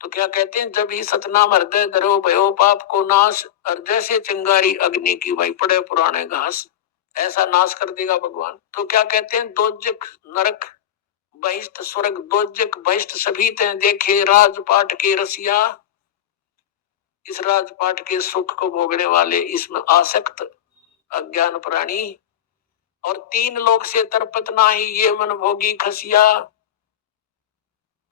तो क्या कहते हैं जब ही सतनाम हृदय धरो भयो पाप को नाश। और जैसे चिंगारी अग्नि की वही पड़े पुराने घास, ऐसा नाश कर देगा भगवान। तो क्या कहते हैं दोजक नरक बहिष्ठ स्वर्ग, दोजक बहिष्ठ सभी ते देखे राजपाट के रसिया। इस राजपाट के सुख को भोगने वाले, इसमें आसक्त अज्ञान प्राणी, और 3 लोक से तरपत नाही ये मन भोगी खसिया।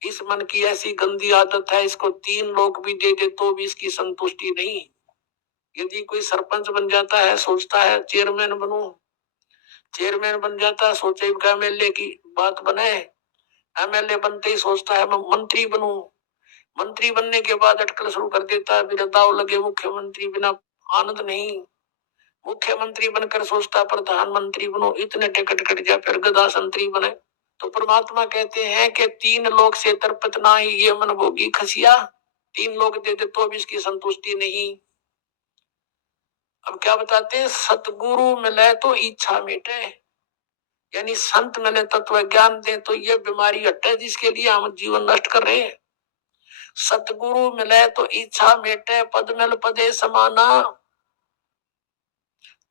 इस मन की ऐसी गंदी आदत है, इसको 3 लोग भी दे दे तो भी इसकी संतुष्टि नहीं। यदि कोई सरपंच बन जाता है सोचता है चेयरमैन बनूं, चेयरमैन बन जाता है सोचे एमएलए की बात बने, एमएलए बनते ही सोचता है मैं मंत्री बनूं, मंत्री बनने के बाद अटकल शुरू कर देता है, बिना दाव लगे मुख्यमंत्री बिना आनंद नहीं, मुख्यमंत्री बनकर सोचता प्रधानमंत्री बनो, इतने टिकट कट जाए, फिर गदा संतरी बने। तो परमात्मा कहते हैं कि 3 लोक से तरपत ना ही ये मन भोगी खसिया, 3 लोक दे दे तो भी इसकी संतुष्टि नहीं। अब क्या बताते हैं, सतगुरु मिले तो इच्छा मिटे, यानी संत मिले तत्व ज्ञान दे तो ये बीमारी हटे जिसके लिए हम जीवन नष्ट कर रहे हैं। सतगुरु मिले तो इच्छा मिटे, पद मिल पदे समाना,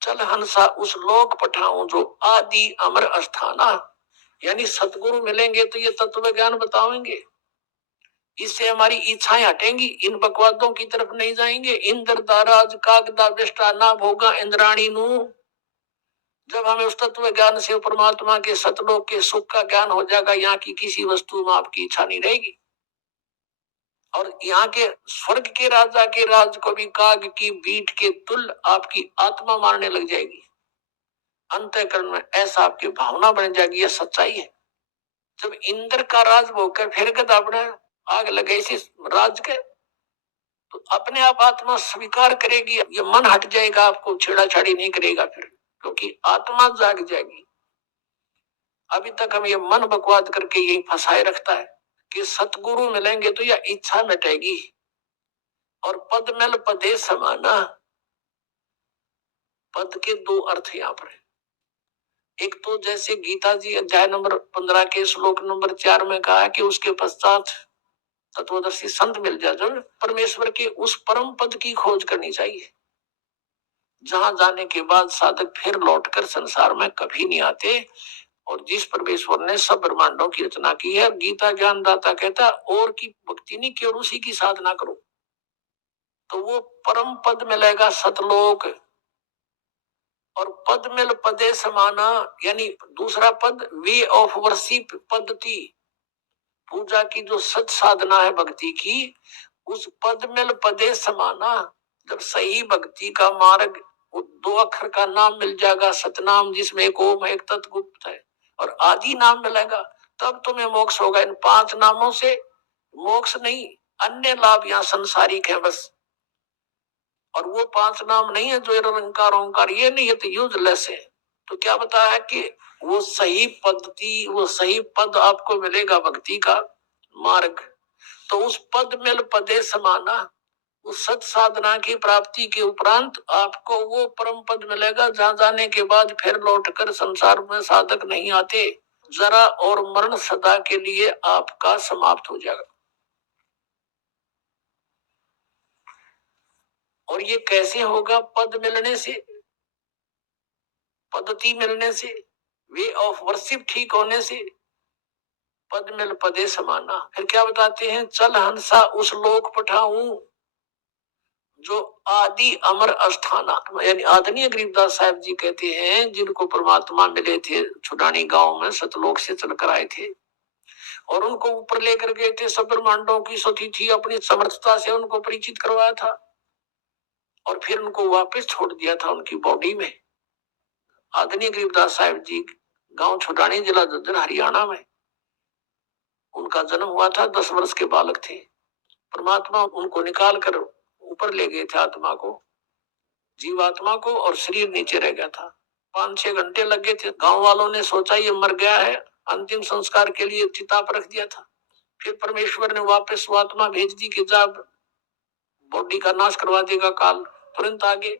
चल हंसा उस लोक पठाऊं जो आदि अमर अस्थाना। यानी सतगुरु मिलेंगे तो ये तत्व ज्ञान बताएंगे, इससे हमारी इच्छाएं हटेंगी, इन बकवादों की तरफ नहीं जाएंगे। इंद्र दाराज कागदा विष्टा ना भोगा इंद्राणी नु। जब हमें उस तत्व ज्ञान से परमात्मा के सतलोक के सुख का ज्ञान हो जाएगा, यहाँ की किसी वस्तु में आपकी इच्छा नहीं रहेगी। और यहाँ के स्वर्ग के राजा के राज को भी काग की बीट के तुल्य आपकी आत्मा मारने लग जाएगी। अंतःकरण में ऐसा आपकी भावना बन जाएगी, यह सच्चाई है। जब इंद्र का राज भोगकर फिर गदा अपने आग लगे इसी राज के, तो अपने आप आत्मा स्वीकार करेगी, ये मन हट जाएगा, आपको छेड़ाछाड़ी नहीं करेगा फिर, क्योंकि आत्मा जाग जाएगी। अभी तक हम ये मन बकवाद करके यही फंसाए रखता है कि सतगुरु मिलेंगे तो यह इच्छा मिटेगी। और पद मिल पदे समाना, पद के 2 अर्थ यहाँ पर है। एक तो जैसे गीता जी अध्याय नंबर 15 के श्लोक नंबर 4 में कहा कि उसके पश्चात तत्वदर्शी संत मिल जाए, जो परमेश्वर के उस परम पद की खोज करनी चाहिए, जहां जाने के बाद साधक फिर लौटकर संसार में कभी नहीं आते। और जिस परमेश्वर ने सब ब्रह्मांडों की रचना की है, गीता ज्ञानदाता कहता और की भक्ति नहीं, केवल उसी की साधना करो तो वो परम पद मिलेगा, सतलोक। और पद मिल पदे समाना, यानी दूसरा पद वे ऑफ वर्शिप पद्धति, पूजा की जो सच साधना है भक्ति की, उस पद मिल पदे समाना। जब सही भक्ति का मार्ग, वो 2 अक्षर का नाम मिल जाएगा, सतनाम, जिसमें एक ओम एक तत्गुप्त है, और आदि नाम मिलेगा, तब तुम्हें मोक्ष होगा। इन 5 नामों से मोक्ष नहीं, अन्य लाभ यहाँ संसारिक है बस। और वो 5 नाम नहीं है जो निरंकार ओंकार, ये नहीं, ये तो यूजलेस है। तो क्या बताया है कि वो सही पद्धति, वो सही पद आपको मिलेगा भक्ति का मार्ग। तो उस पद मिल पदे समाना, उस सत साधना की प्राप्ति के उपरांत आपको वो परम पद मिलेगा, जहां जाने के बाद फिर लौटकर संसार में साधक नहीं आते। जरा और मरण सदा के लिए आपका समाप्त हो जाएगा। और ये कैसे होगा? पद मिलने से, पद्धति मिलने से, वे ऑफ वर्शिप ठीक होने से, पद मिल पदे समाना। फिर क्या बताते हैं, चल हंसा उस लोक पठाऊं जो आदि अमर अस्थाना। यानी आदरणीय गरीबदास साहब जी कहते हैं, जिनको परमात्मा मिले थे छुडानी गांव में, सतलोक से चलकर आए थे और उनको ऊपर लेकर गए थे, सब ब्रह्मांडों की सती थी, अपनी समर्थता से उनको परिचित करवाया था और फिर उनको वापस छोड़ दिया था उनकी बॉडी में। आदरणीय गरीबदास साहब जी गांव छुडानी, जिला झज्जर, हरियाणा में उनका जन्म हुआ था। 10 वर्ष के बालक थे। परमात्मा उनको निकाल कर ऊपर ले गए थे, आत्मा को, जीवात्मा को, और शरीर नीचे रह गया था। 5-6 घंटे लग गए थे। गांव वालों ने सोचा ये मर गया है, अंतिम संस्कार के लिए चिता पर रख दिया था। फिर परमेश्वर ने वापस वो आत्मा भेज दी कि जा बॉडी का नाश करवा देगा काल। तुरंत आगे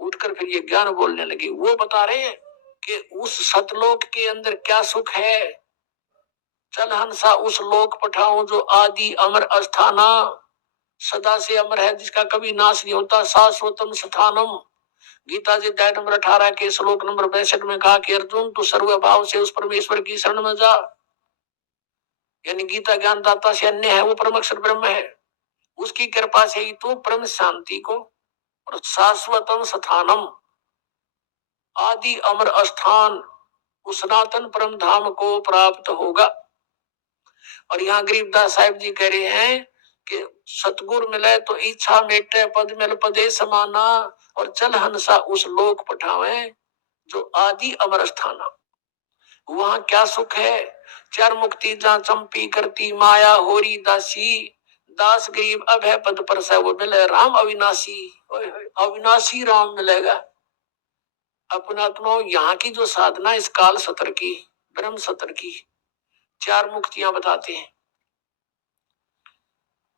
उठकर फिर ये ज्ञान बोलने लगे। वो बता रहे हैं कि उस सतलोक के अंदर क्या सुख है। चल हंसा उस लोक पठाओ जो आदि अमर अस्थाना, सदा से अमर है, जिसका कभी नाश नहीं होता, शाश्वतम स्थानम। गीता जी अध्याय नंबर 18 के श्लोक नंबर 62 में कहा कि अर्जुन तू सर्वभाव से उस परमेश्वर की शरण में जा। यानी गीता ज्ञानदाता से अन्य है, वो परम अक्षर ब्रह्म है, उसकी कृपा से ही तू परम शांति को और शाश्वतम स्थानम, आदि अमर स्थान, उस सनातन परम धाम को प्राप्त होगा। और यहाँ गरीबदास साहिब जी कह रहे हैं कि सतगुरु मिले तो इच्छा मेटे, पद मिल पदे समाना, और चल हंसा उस लोक पठावे जो आदि अमर स्थाना। वहां क्या सुख है? चार मुक्ति जहाँ चंपी करती माया होरी दासी, दास गरीब अब है पद पर से वो मिले राम अविनाशी। अविनाशी राम मिलेगा। अपनात्माओं, यहाँ की जो साधना इस काल सत्र की, ब्रह्म सत्र की 4 मुक्तियां बताते हैं,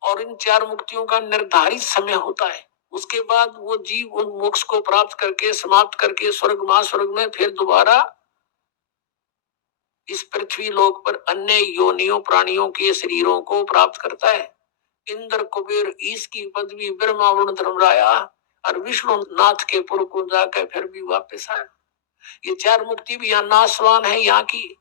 और इन 4 मुक्तियों का निर्धारित समय होता है। उसके बाद वो जीव उन मोक्ष को प्राप्त करके, समाप्त करके स्वर्ग महास्वर्ग में फिर दोबारा इस पृथ्वी लोक पर अन्य योनियों प्राणियों के शरीरों को प्राप्त करता है। इंद्र कुबेर ईश की पदवी ब्रह्मा वरुण धर्मराया और विष्णु नाथ के पुर को जाकर फिर भी वापस आया। ये 4 मुक्ति भी यहाँ नाशवान है यहाँ की।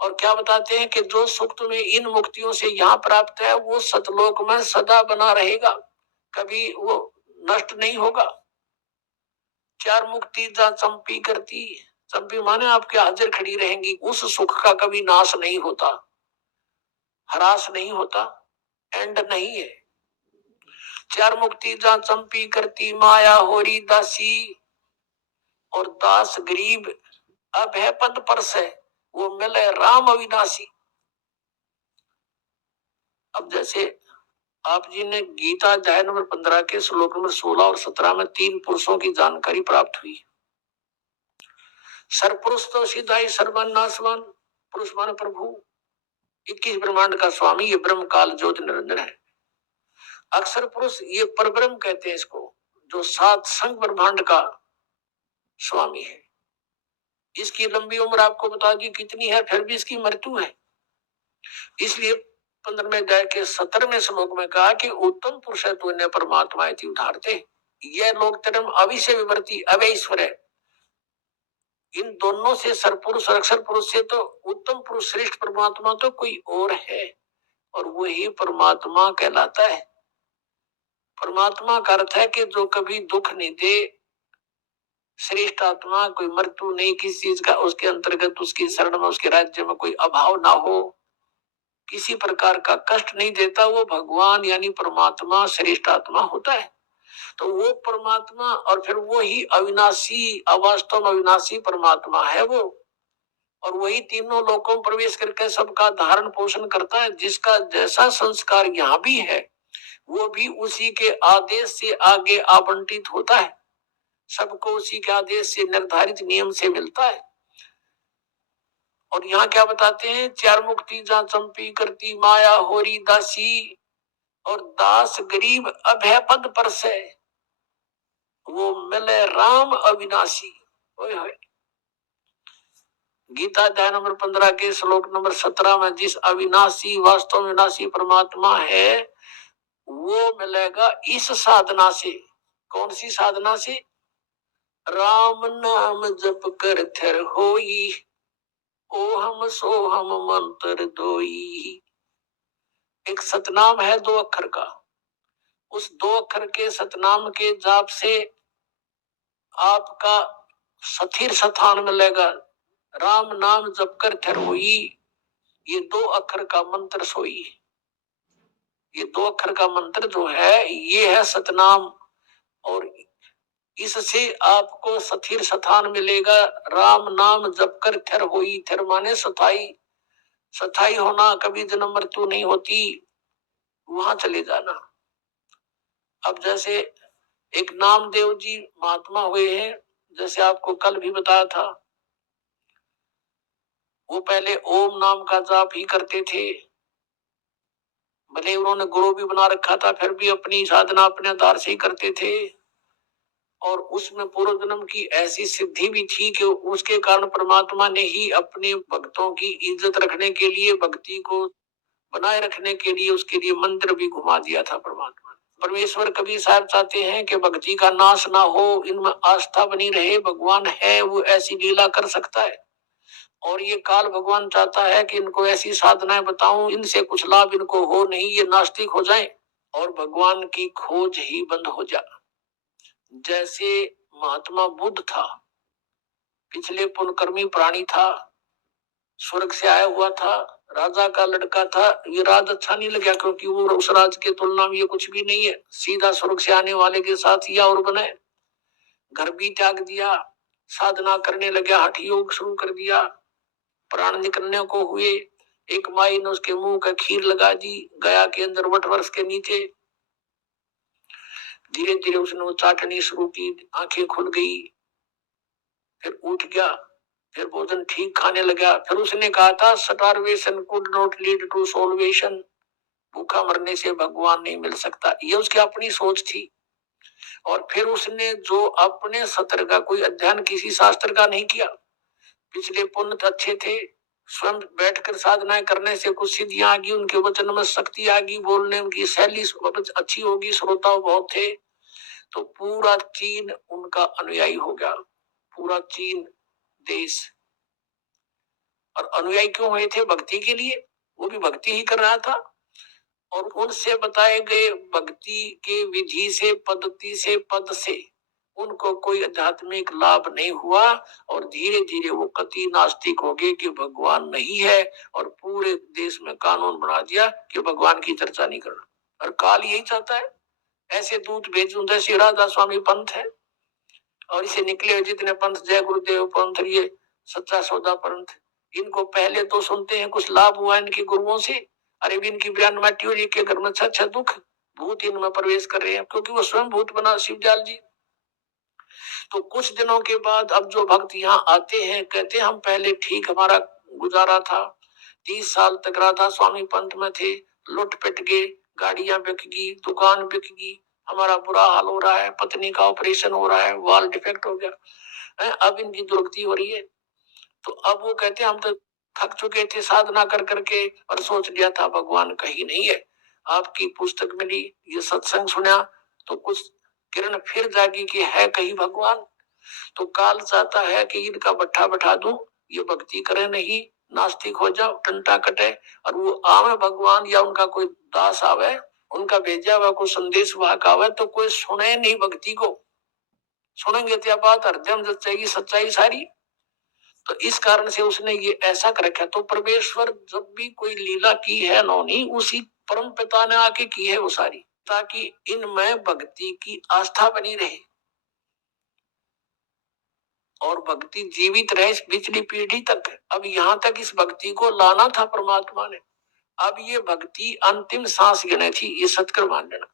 और क्या बताते हैं कि जो सुख तुम्हें इन मुक्तियों से यहाँ प्राप्त है वो सतलोक में सदा बना रहेगा, कभी वो नष्ट नहीं होगा। 4 मुक्ति जा चंपी करती, चंपी माने आपके हाजिर खड़ी रहेंगी, उस सुख का कभी नाश नहीं होता, ह्रास नहीं होता, एंड नहीं है। 4 मुक्ति जा चंपी करती, माया होरी दासी और दास गरीब, अब है पद पर से वो मिले राम अविनाशी। अब जैसे आप जी ने गीता अध्याय नंबर 15 के श्लोक नंबर 16 और 17 में 3 पुरुषों की जानकारी प्राप्त हुई। सरपुरुष तो सीधा ही सर्वन नाशवान पुरुष मान प्रभु, 21 ब्रह्मांड का स्वामी, ये ब्रह्म काल ज्योति निरंजन है। अक्षर पुरुष ये परब्रह्म कहते हैं इसको, जो 7 संग ब्रह्मांड का स्वामी है। इसकी लंबी उम्र आपको बता दी कितनी है, फिर भी इसकी मृत्यु है। इसलिए 15वें अध्याय के 17वें श्लोक में कहा कि उत्तम पुरुष है तो इन्हें परमात्मा उधारते, यह लोक तरम अविषय विवर्ती अवैश्वर है। इन दोनों से सरपुरुष और अक्षर पुरुष से तो उत्तम पुरुष श्रेष्ठ परमात्मा तो कोई और है, और वही परमात्मा कहलाता है। परमात्मा का अर्थ है कि जो कभी दुख नहीं दे, श्रेष्ठ आत्मा, कोई मृत्यु नहीं किसी चीज का, उसके अंतर्गत उसकी शरण में उसके राज्य में कोई अभाव ना हो, किसी प्रकार का कष्ट नहीं देता, वो भगवान यानी परमात्मा श्रेष्ठ आत्मा होता है। तो वो परमात्मा और फिर वो ही अविनाशी, अवास्तव में अविनाशी परमात्मा है वो, और वही तीनों लोकों में प्रवेश करके सबका धारण पोषण करता है। जिसका जैसा संस्कार यहाँ भी है वो भी उसी के आदेश से आगे आवंटित होता है, सबको उसी के आदेश से निर्धारित नियम से मिलता है। और यहाँ क्या बताते हैं, 4 मुक्ति जहाँ चंपी करती, माया होरी दासी और दास गरीब अभय पद पर से वो मिले राम अविनाशी। गीता अध्याय नंबर 15 के श्लोक नंबर 17 में जिस अविनाशी वास्तव विनाशी परमात्मा है वो मिलेगा इस साधना से। कौन सी साधना से? राम नाम जप कर थिर होई, ओ हम सो हम मंत्र दोई। एक सतनाम है 2 अक्षर का, उस 2 अक्षर के सतनाम के जाप से आपका स्थिर स्थान मिलेगा। राम नाम जप कर थिर होई, ये 2 अक्षर का मंत्र सोई। ये 2 अक्षर का मंत्र जो है ये है सतनाम, और इससे आपको स्थिर स्थान मिलेगा। राम नाम जप कर थिर होई, थिर माने स्थाई, स्थाई होना, कभी जन्म मृत्यु नहीं होती, वहां चले जाना। अब जैसे एक नामदेव जी महात्मा हुए हैं, जैसे आपको कल भी बताया था, वो पहले ओम नाम का जाप ही करते थे। भले उन्होंने गुरु भी बना रखा था, फिर भी अपनी साधना अपने आधार से ही करते थे, और उसमें पूर्व जन्म की ऐसी सिद्धि भी थी कि उसके कारण परमात्मा ने ही अपने भक्तों की इज्जत रखने के लिए, भक्ति को बनाए रखने के लिए उसके लिए मंदिर भी घुमा दिया था परमात्मा। परमेश्वर कभी साहब चाहते हैं कि भक्ति का नाश ना हो, इनमें आस्था बनी रहे, भगवान है वो ऐसी लीला कर सकता है। और ये काल भगवान चाहता है कि इनको ऐसी साधनाएं बताऊं, इनसे कुछ लाभ इनको हो नहीं, ये नास्तिक हो जाए और भगवान की खोज ही बंद हो जाए। जैसे महात्मा बुद्ध था, पिछले पुण्यकर्मी प्राणी था, स्वर्ग से आया हुआ था, राजा का लड़का था। ये राज अच्छा नहीं लगा क्योंकि वो उस राज के तुलना में ये कुछ भी नहीं है, सीधा स्वर्ग से आने वाले के साथ या और बने। घर भी त्याग दिया, साधना करने लगा, हठ योग शुरू कर दिया, प्राण निकलने को हुए। एक माई ने उसके मुंह का खीर लगा दी गया के अंदर वट वृक्ष के नीचे। धीरे धीरे उसने वो चाटनी शुरू की, आंखें खुल गई, फिर उठ गया, फिर भोजन ठीक खाने लगा। फिर उसने कहा था starvation could not lead to salvation, भूखा मरने से भगवान नहीं मिल सकता, ये उसकी अपनी सोच थी। और फिर उसने जो अपने सत्र का कोई अध्ययन किसी शास्त्र का नहीं किया, पिछले पुण्य अच्छे थे, स्वयं बैठकर साधनाएं करने से कुछ सिद्धियां आ गई, उनके वचन में शक्ति आ गई, बोलने की शैली अच्छी होगी, श्रोता बहुत थे, तो पूरा चीन उनका अनुयायी हो गया, पूरा चीन देश। और अनुयायी क्यों हुए थे? भक्ति के लिए, वो भी भक्ति ही कर रहा था। और उनसे बताए गए भक्ति के विधि से, पद्धति से, पद से उनको कोई आध्यात्मिक लाभ नहीं हुआ। और धीरे धीरे वो कति नास्तिक हो गए कि भगवान नहीं है, और पूरे देश में कानून बना दिया कि भगवान की चर्चा नहीं करना। और काल यही चाहता है, ऐसे दूत भेजूं जैसे राधा स्वामी पंथ है, और इसे निकले हुए जितने पंथ, जय गुरुदेव पंथ, ये सच्चा सौदा पंथ, इनको पहले तो सुनते हैं कुछ लाभ हुआ इनके गुरुओं से, अरे भी इनकी बयान माटी हो रही के घर में अच्छा दुख, भूत इनमें प्रवेश कर रहे हैं, क्योंकि वो स्वयं भूत बना शिवजाल जी। तो कुछ दिनों के बाद अब जो भक्त यहाँ आते हैं, कहते हैं हम पहले ठीक हमारा गुजारा था, 30 साल तक राधा स्वामी पंथ में थे, लुट पिट गए, गाड़ियां बिक गई, दुकान बिक गई, हमारा बुरा हाल हो रहा है, पत्नी का ऑपरेशन हो रहा है, वाल डिफेक्ट हो गया है, अब इनकी दुर्गति हो रही है। तो अब वो कहते हैं हम तो थक चुके थे साधना कर करके, और सोच लिया था भगवान कहीं नहीं है। आपकी पुस्तक मिली, ये सत्संग सुना, तो कुछ किरण फिर जागी कि है कहीं भगवान। तो काल चाहता है कि इनका बट्ठा बैठा दूं, ये भक्ति करे नहीं, नास्तिक हो जाओ, टंटा कटे, और वो आवे भगवान या उनका कोई दास आवे, उनका भेजा हुआ कोई संदेश वाहक आवे, तो कोई सुने नहीं भक्ति को, सुनेंगे तो बात हृदय सच्चाई सच्चाई सारी। तो इस कारण से उसने ये ऐसा कर रखा। तो परमेश्वर जब भी कोई लीला की है नौनी, उसी परम पिता ने आके की है वो सारी, ताकि इनमें भक्ति की आस्था बनी रहे और भक्ति जीवित रहे पिछली पीढ़ी तक। अब यहाँ तक इस भक्ति को लाना था परमात्मा ने। अब ये भक्ति अंतिम सांस गिने थी, ये सत्कर मान लेना।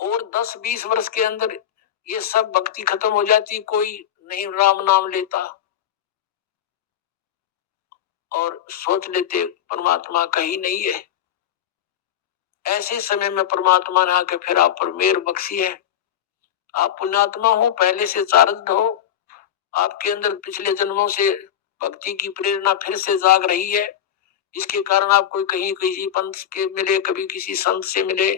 और 10-20 वर्ष के अंदर ये सब भक्ति खत्म हो जाती, कोई नहीं राम नाम लेता, और सोच लेते परमात्मा कहीं नहीं है। ऐसे समय में परमात्मा ने आके फिर आप पर मेहर बख्शी है। आप पुण्यात्मा हो, पहले से चार्ज हो, आपके अंदर पिछले जन्मों से भक्ति की प्रेरणा फिर से जाग रही है। इसके कारण आप कोई कहीं किसी पंथ के मिले, कभी किसी संत से मिले,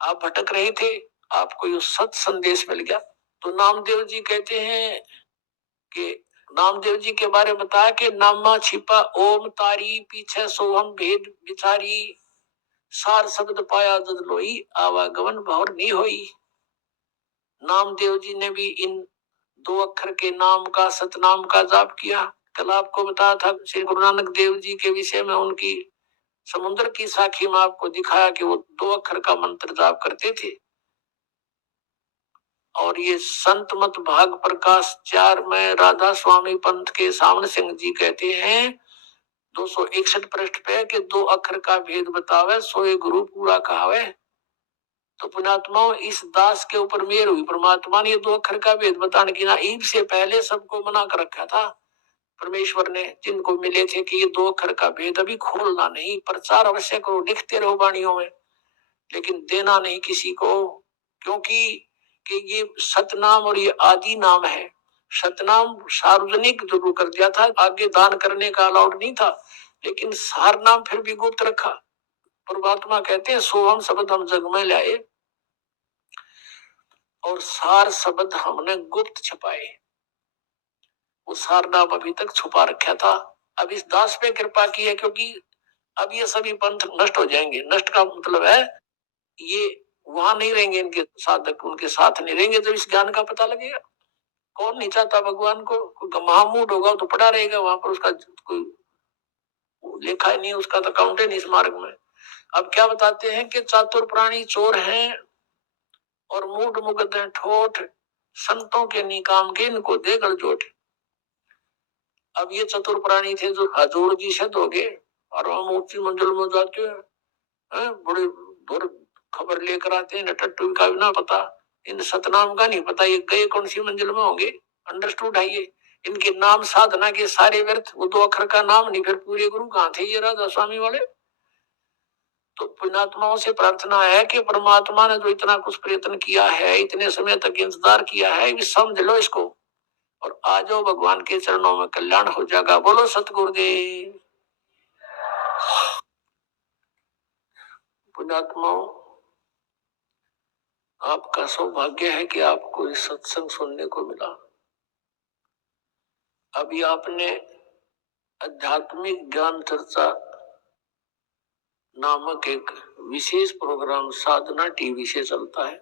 आप भटक रहे थे, आपको ये सत संदेश मिल गया। तो नामदेव जी कहते हैं कि नामदेव जी के बारे में बताया कि नामा छिपा ओम तारी, पीछे सोहम भेद बिचारी, सार शब्द पाया जद लोई, आवागमन भौर नहीं होई। नामदेव जी ने भी इन 2 अक्षर के नाम का, सतनाम का जाप किया। कल आपको बताया था श्री गुरु नानक देव जी के विषय में, उनकी समुद्र की साखी में आपको दिखाया कि वो 2 अक्षर का मंत्र जाप करते थे। और ये संत मत भाग प्रकाश 4 में राधा स्वामी पंथ के सामने सिंह जी कहते हैं 261 पृष्ठ पे कि 2 अक्षर का भेद बतावे, सोए गुरु पूरा कहावे। तो पुण्यात्माओं, इस दास के ऊपर मेहर हुई, परमात्मा ने ये 2 अक्षर का भेद बताने की ना ईब से पहले सबको मना कर रखा था परमेश्वर ने, जिनको मिले थे कि ये 2 अक्षर का भेद अभी खोलना नहीं, प्रचार अवश्य करो, लिखते रहो वाणियों में, लेकिन देना नहीं किसी को, क्योंकि कि ये सतनाम और ये आदि नाम है। सतनाम सार्वजनिक जरूर कर दिया था, आगे दान करने का अलाउड नहीं था, लेकिन सार नाम फिर भी गुप्त रखा। परमात्मा कहते हैं सोहम शब्द हम जग में लाए और सार शब्द हमने गुप्त छुपाए। वो सार नाम अभी तक छुपा रखा था, अब इस दास पे कृपा की है, क्योंकि अब ये सभी पंथ नष्ट हो जाएंगे। नष्ट का मतलब है ये वहां नहीं रहेंगे, इनके साधक उनके साथ नहीं रहेंगे, जब इस ज्ञान का पता लगेगा। कौन नहीं चाहता भगवान को? कोई महामूड होगा तो पड़ा रहेगा वहां पर, उसका कोई लेखा ही नहीं, उसका तो अकाउंट है नहीं इस मार्ग में। अब क्या बताते हैं कि चातुर प्राणी चोर हैं और मूड मुगद हैं ठोठ, संतों के निकाम के इनको दे गलजोट। अब ये चतुर प्राणी थे जो हजूर जी से हो गए, और हम ऊंची मंजिल में जाते हैं, बड़े दूर खबर लेकर आते हैं, टट्टू का भी ना पता, इन सतनाम का नहीं पता ये गए कौन सी मंजिल में होंगे, अंडरस्टूड है ये। इनके नाम साधना के सारे व्यर्थ, वो 2 अक्षर का नाम नहीं, फिर पूरे गुरु कहाँ थे ये राधा स्वामी वाले। तो पुण्यात्माओं से प्रार्थना है कि परमात्मा ने जो इतना कुछ प्रयत्न किया है, इतने समय तक इंतजार किया है, ये समझ लो इसको और आ जाओ भगवान के चरणों में, कल्याण हो जाएगा। बोलो सतगुरुदेव। पुण्यात्माओं, आपका सौभाग्य है कि आपको इस सत्संग सुनने को मिला। अभी आपने आध्यात्मिक ज्ञान चर्चा नामक एक विशेष प्रोग्राम साधना टीवी से चलता है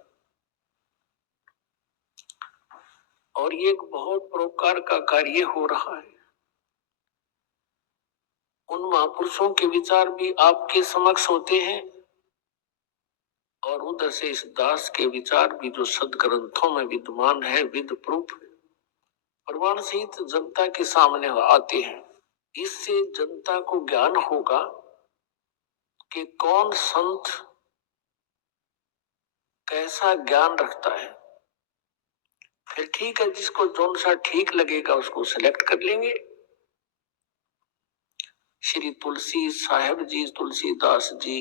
और ये एक बहुत प्रकार का कार्य हो रहा है। उन महापुरुषों के विचार भी आपके समक्ष होते हैं और उधर से इस दास के विचार भी जो सदग्रंथों में विद्यमान है, विद प्रूफ प्रमाण सहित जनता के सामने आते हैं। इससे जनता को ज्ञान होगा कि कौन संत कैसा ज्ञान रखता है। फिर ठीक है, जिसको जौन सा ठीक लगेगा उसको सिलेक्ट कर लेंगे। श्री तुलसी साहेब जी, तुलसीदास जी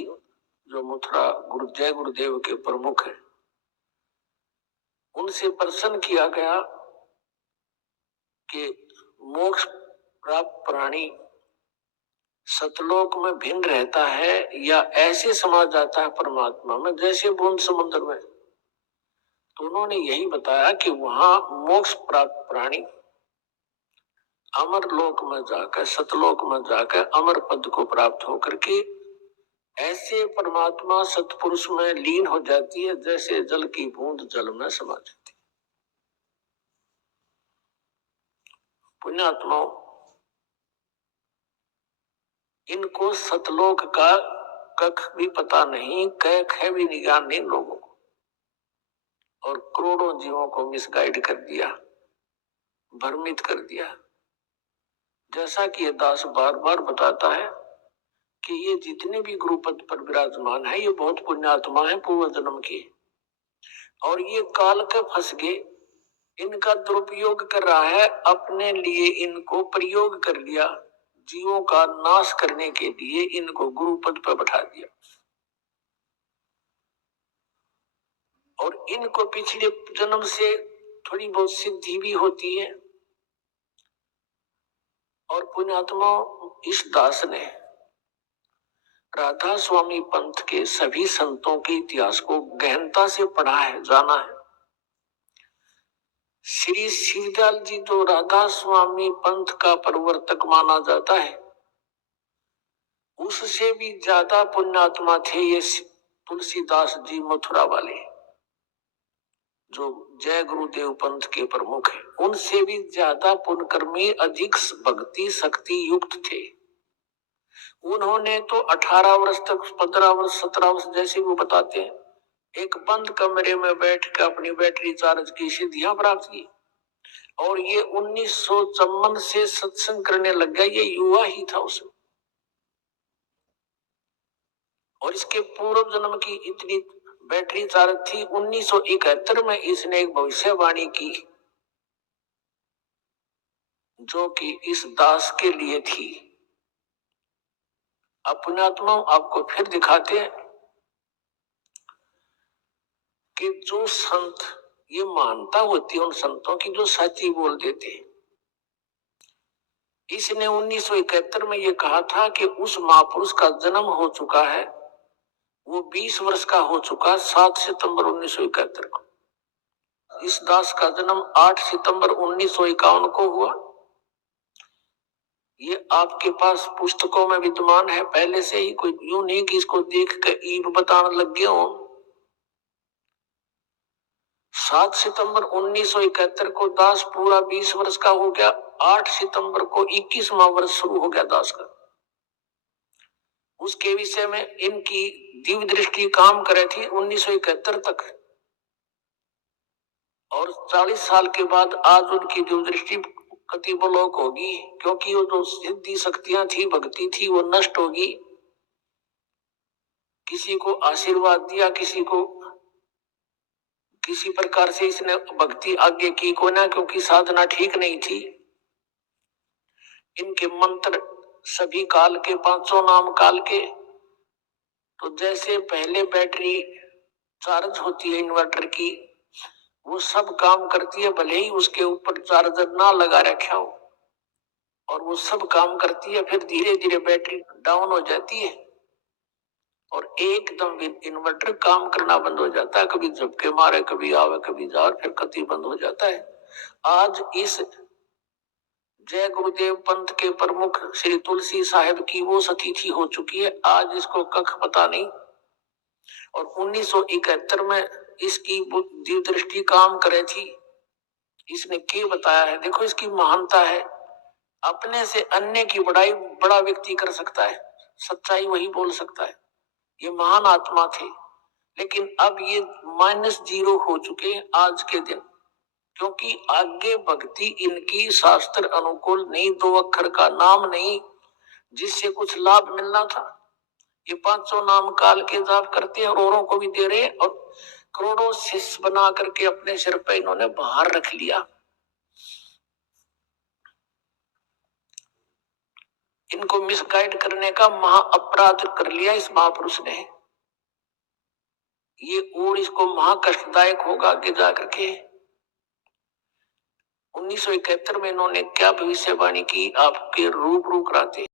जो मथुरा जय गुरुदेव के प्रमुख हैं, उनसे प्रश्न किया गया कि मोक्ष प्राप्त प्राणी सतलोक में भिन्न रहता है या ऐसे समा जाता है परमात्मा में जैसे बूंद समुद्र में। तो उन्होंने यही बताया कि वहां मोक्ष प्राप्त प्राणी अमर लोक में जाकर, सतलोक में जाकर अमर पद को प्राप्त होकर के ऐसे परमात्मा सतपुरुष में लीन हो जाती है जैसे जल की बूंद जल में समा जाती है। पुण्यात्माओं, इनको सतलोक का कख भी पता नहीं, कख है भी निगाह नहीं लोगों को, और करोड़ों जीवों को मिसगाइड कर दिया, भ्रमित कर दिया। जैसा कि ये दास बार बार बताता है कि ये जितने भी गुरुपद पर विराजमान है ये बहुत पुण्यात्मा है पूर्व जन्म के, और ये काल के फंस गए, इनका दुरुपयोग कर रहा है, अपने लिए इनको प्रयोग कर लिया, जीवों का नाश करने के लिए इनको गुरुपद पर बैठा दिया। और इनको पिछले जन्म से थोड़ी बहुत सिद्धि भी होती है। और पुण्यात्मा, इस दास ने राधा स्वामी पंथ के सभी संतों के इतिहास को गहनता से पढ़ा है, जाना है। श्री शिवदयाल जी जो राधा स्वामी पंथ का प्रवर्तक माना जाता है, उससे भी ज्यादा पुण्यात्मा थे ये तुलसीदास जी मथुरा वाले, जो जय गुरुदेव पंथ के प्रमुख हैं। उनसे भी ज्यादा पुण्यकर्मी, अधिक भक्ति शक्ति युक्त थे। उन्होंने तो 18 वर्ष तक, 15 वर्ष 17 वर्ष जैसे वो बताते हैं, एक बंद कमरे में बैठ कर अपनी बैटरी चार्ज की सिद्धियां प्राप्त की। और ये 1954 से सत्संग करने लग गया, ये युवा ही था उसमें। और इसके पूर्व जन्म की इतनी बैटरी चार्ज थी। 1971 में इसने एक भविष्यवाणी की जो कि इस दास के लिए थी। अपने आत्मा आपको फिर दिखाते हैं कि जो संत, ये मानता होती है उन संतों की जो सच्ची बोल देते हैं। इसने 1971 में ये कहा था कि उस महापुरुष का जन्म हो चुका है, वो 20 वर्ष का हो चुका, 7 सितंबर 1971 को। इस दास का जन्म 8 सितंबर 1951 को हुआ। ये आपके पास पुस्तकों में विद्यमान है पहले से ही, कोई यूं नहीं कि इसको देख कर ईब बताने लग गए हो। 7 सितंबर 1971 को दास पूरा 20 वर्ष का हो गया। 8 सितंबर को 21वां वर्ष शुरू हो गया दास का। उसके विषय में इनकी दिव्य दृष्टि काम करे थी 1971 तक, और 40 साल के बाद आज उनकी दिव्य दृष्टि कतिबलोक होगी, क्योंकि वो जो सिद्धि शक्तियां थी, भक्ति थी, वो नष्ट होगी। किसी को आशीर्वाद दिया, किसी को किसी प्रकार से इसने भक्ति आगे की को ना, क्योंकि साधना ठीक नहीं थी। इनके मंत्र सभी काल के, 500 नाम काल के। तो जैसे पहले बैटरी चार्ज होती है इन्वर्टर की, वो सब काम करती है, भले ही उसके ऊपर चार्जर ना लगा रखा हो, और वो सब काम करती है। फिर धीरे धीरे बैटरी डाउन हो जाती है और एकदम इन्वर्टर काम करना बंद हो जाता है। कभी झपके मारे, कभी आवे, कभी जा, फिर कति बंद हो जाता है। आज इस जय गुरुदेव पंथ के प्रमुख श्री तुलसी साहिब की वो सतिथि हो चुकी है। आज इसको कख पता नहीं। और 1971 में इसकी दिव्य दृष्टि काम करे थी। इसने क्या बताया है, देखो इसकी महानता है। अपने से अन्य की बड़ाई बड़ा व्यक्ति कर सकता है, सच्चाई वही बोल सकता है। ये महान आत्मा थे, लेकिन अब ये -0 हो चुके हैं आज के दिन, क्योंकि आगे भक्ति इनकी शास्त्र अनुकूल नहीं, 2 अक्षर का नाम नहीं जिससे कुछ लाभ मिलना था। ये 500 नाम काल के जाप करते हैं और औरों को भी दे रहे हैं, और करोड़ों शिष्य बना करके अपने सिर पे इन्होंने बाहर रख लिया। इनको मिसगाइड करने का महा अपराध कर लिया इस महापुरुष ने। ये और इसको महा कष्टदायक होगा आगे जाकर के। 1971 में इन्होंने क्या भविष्यवाणी की, आपके रूबरू कराते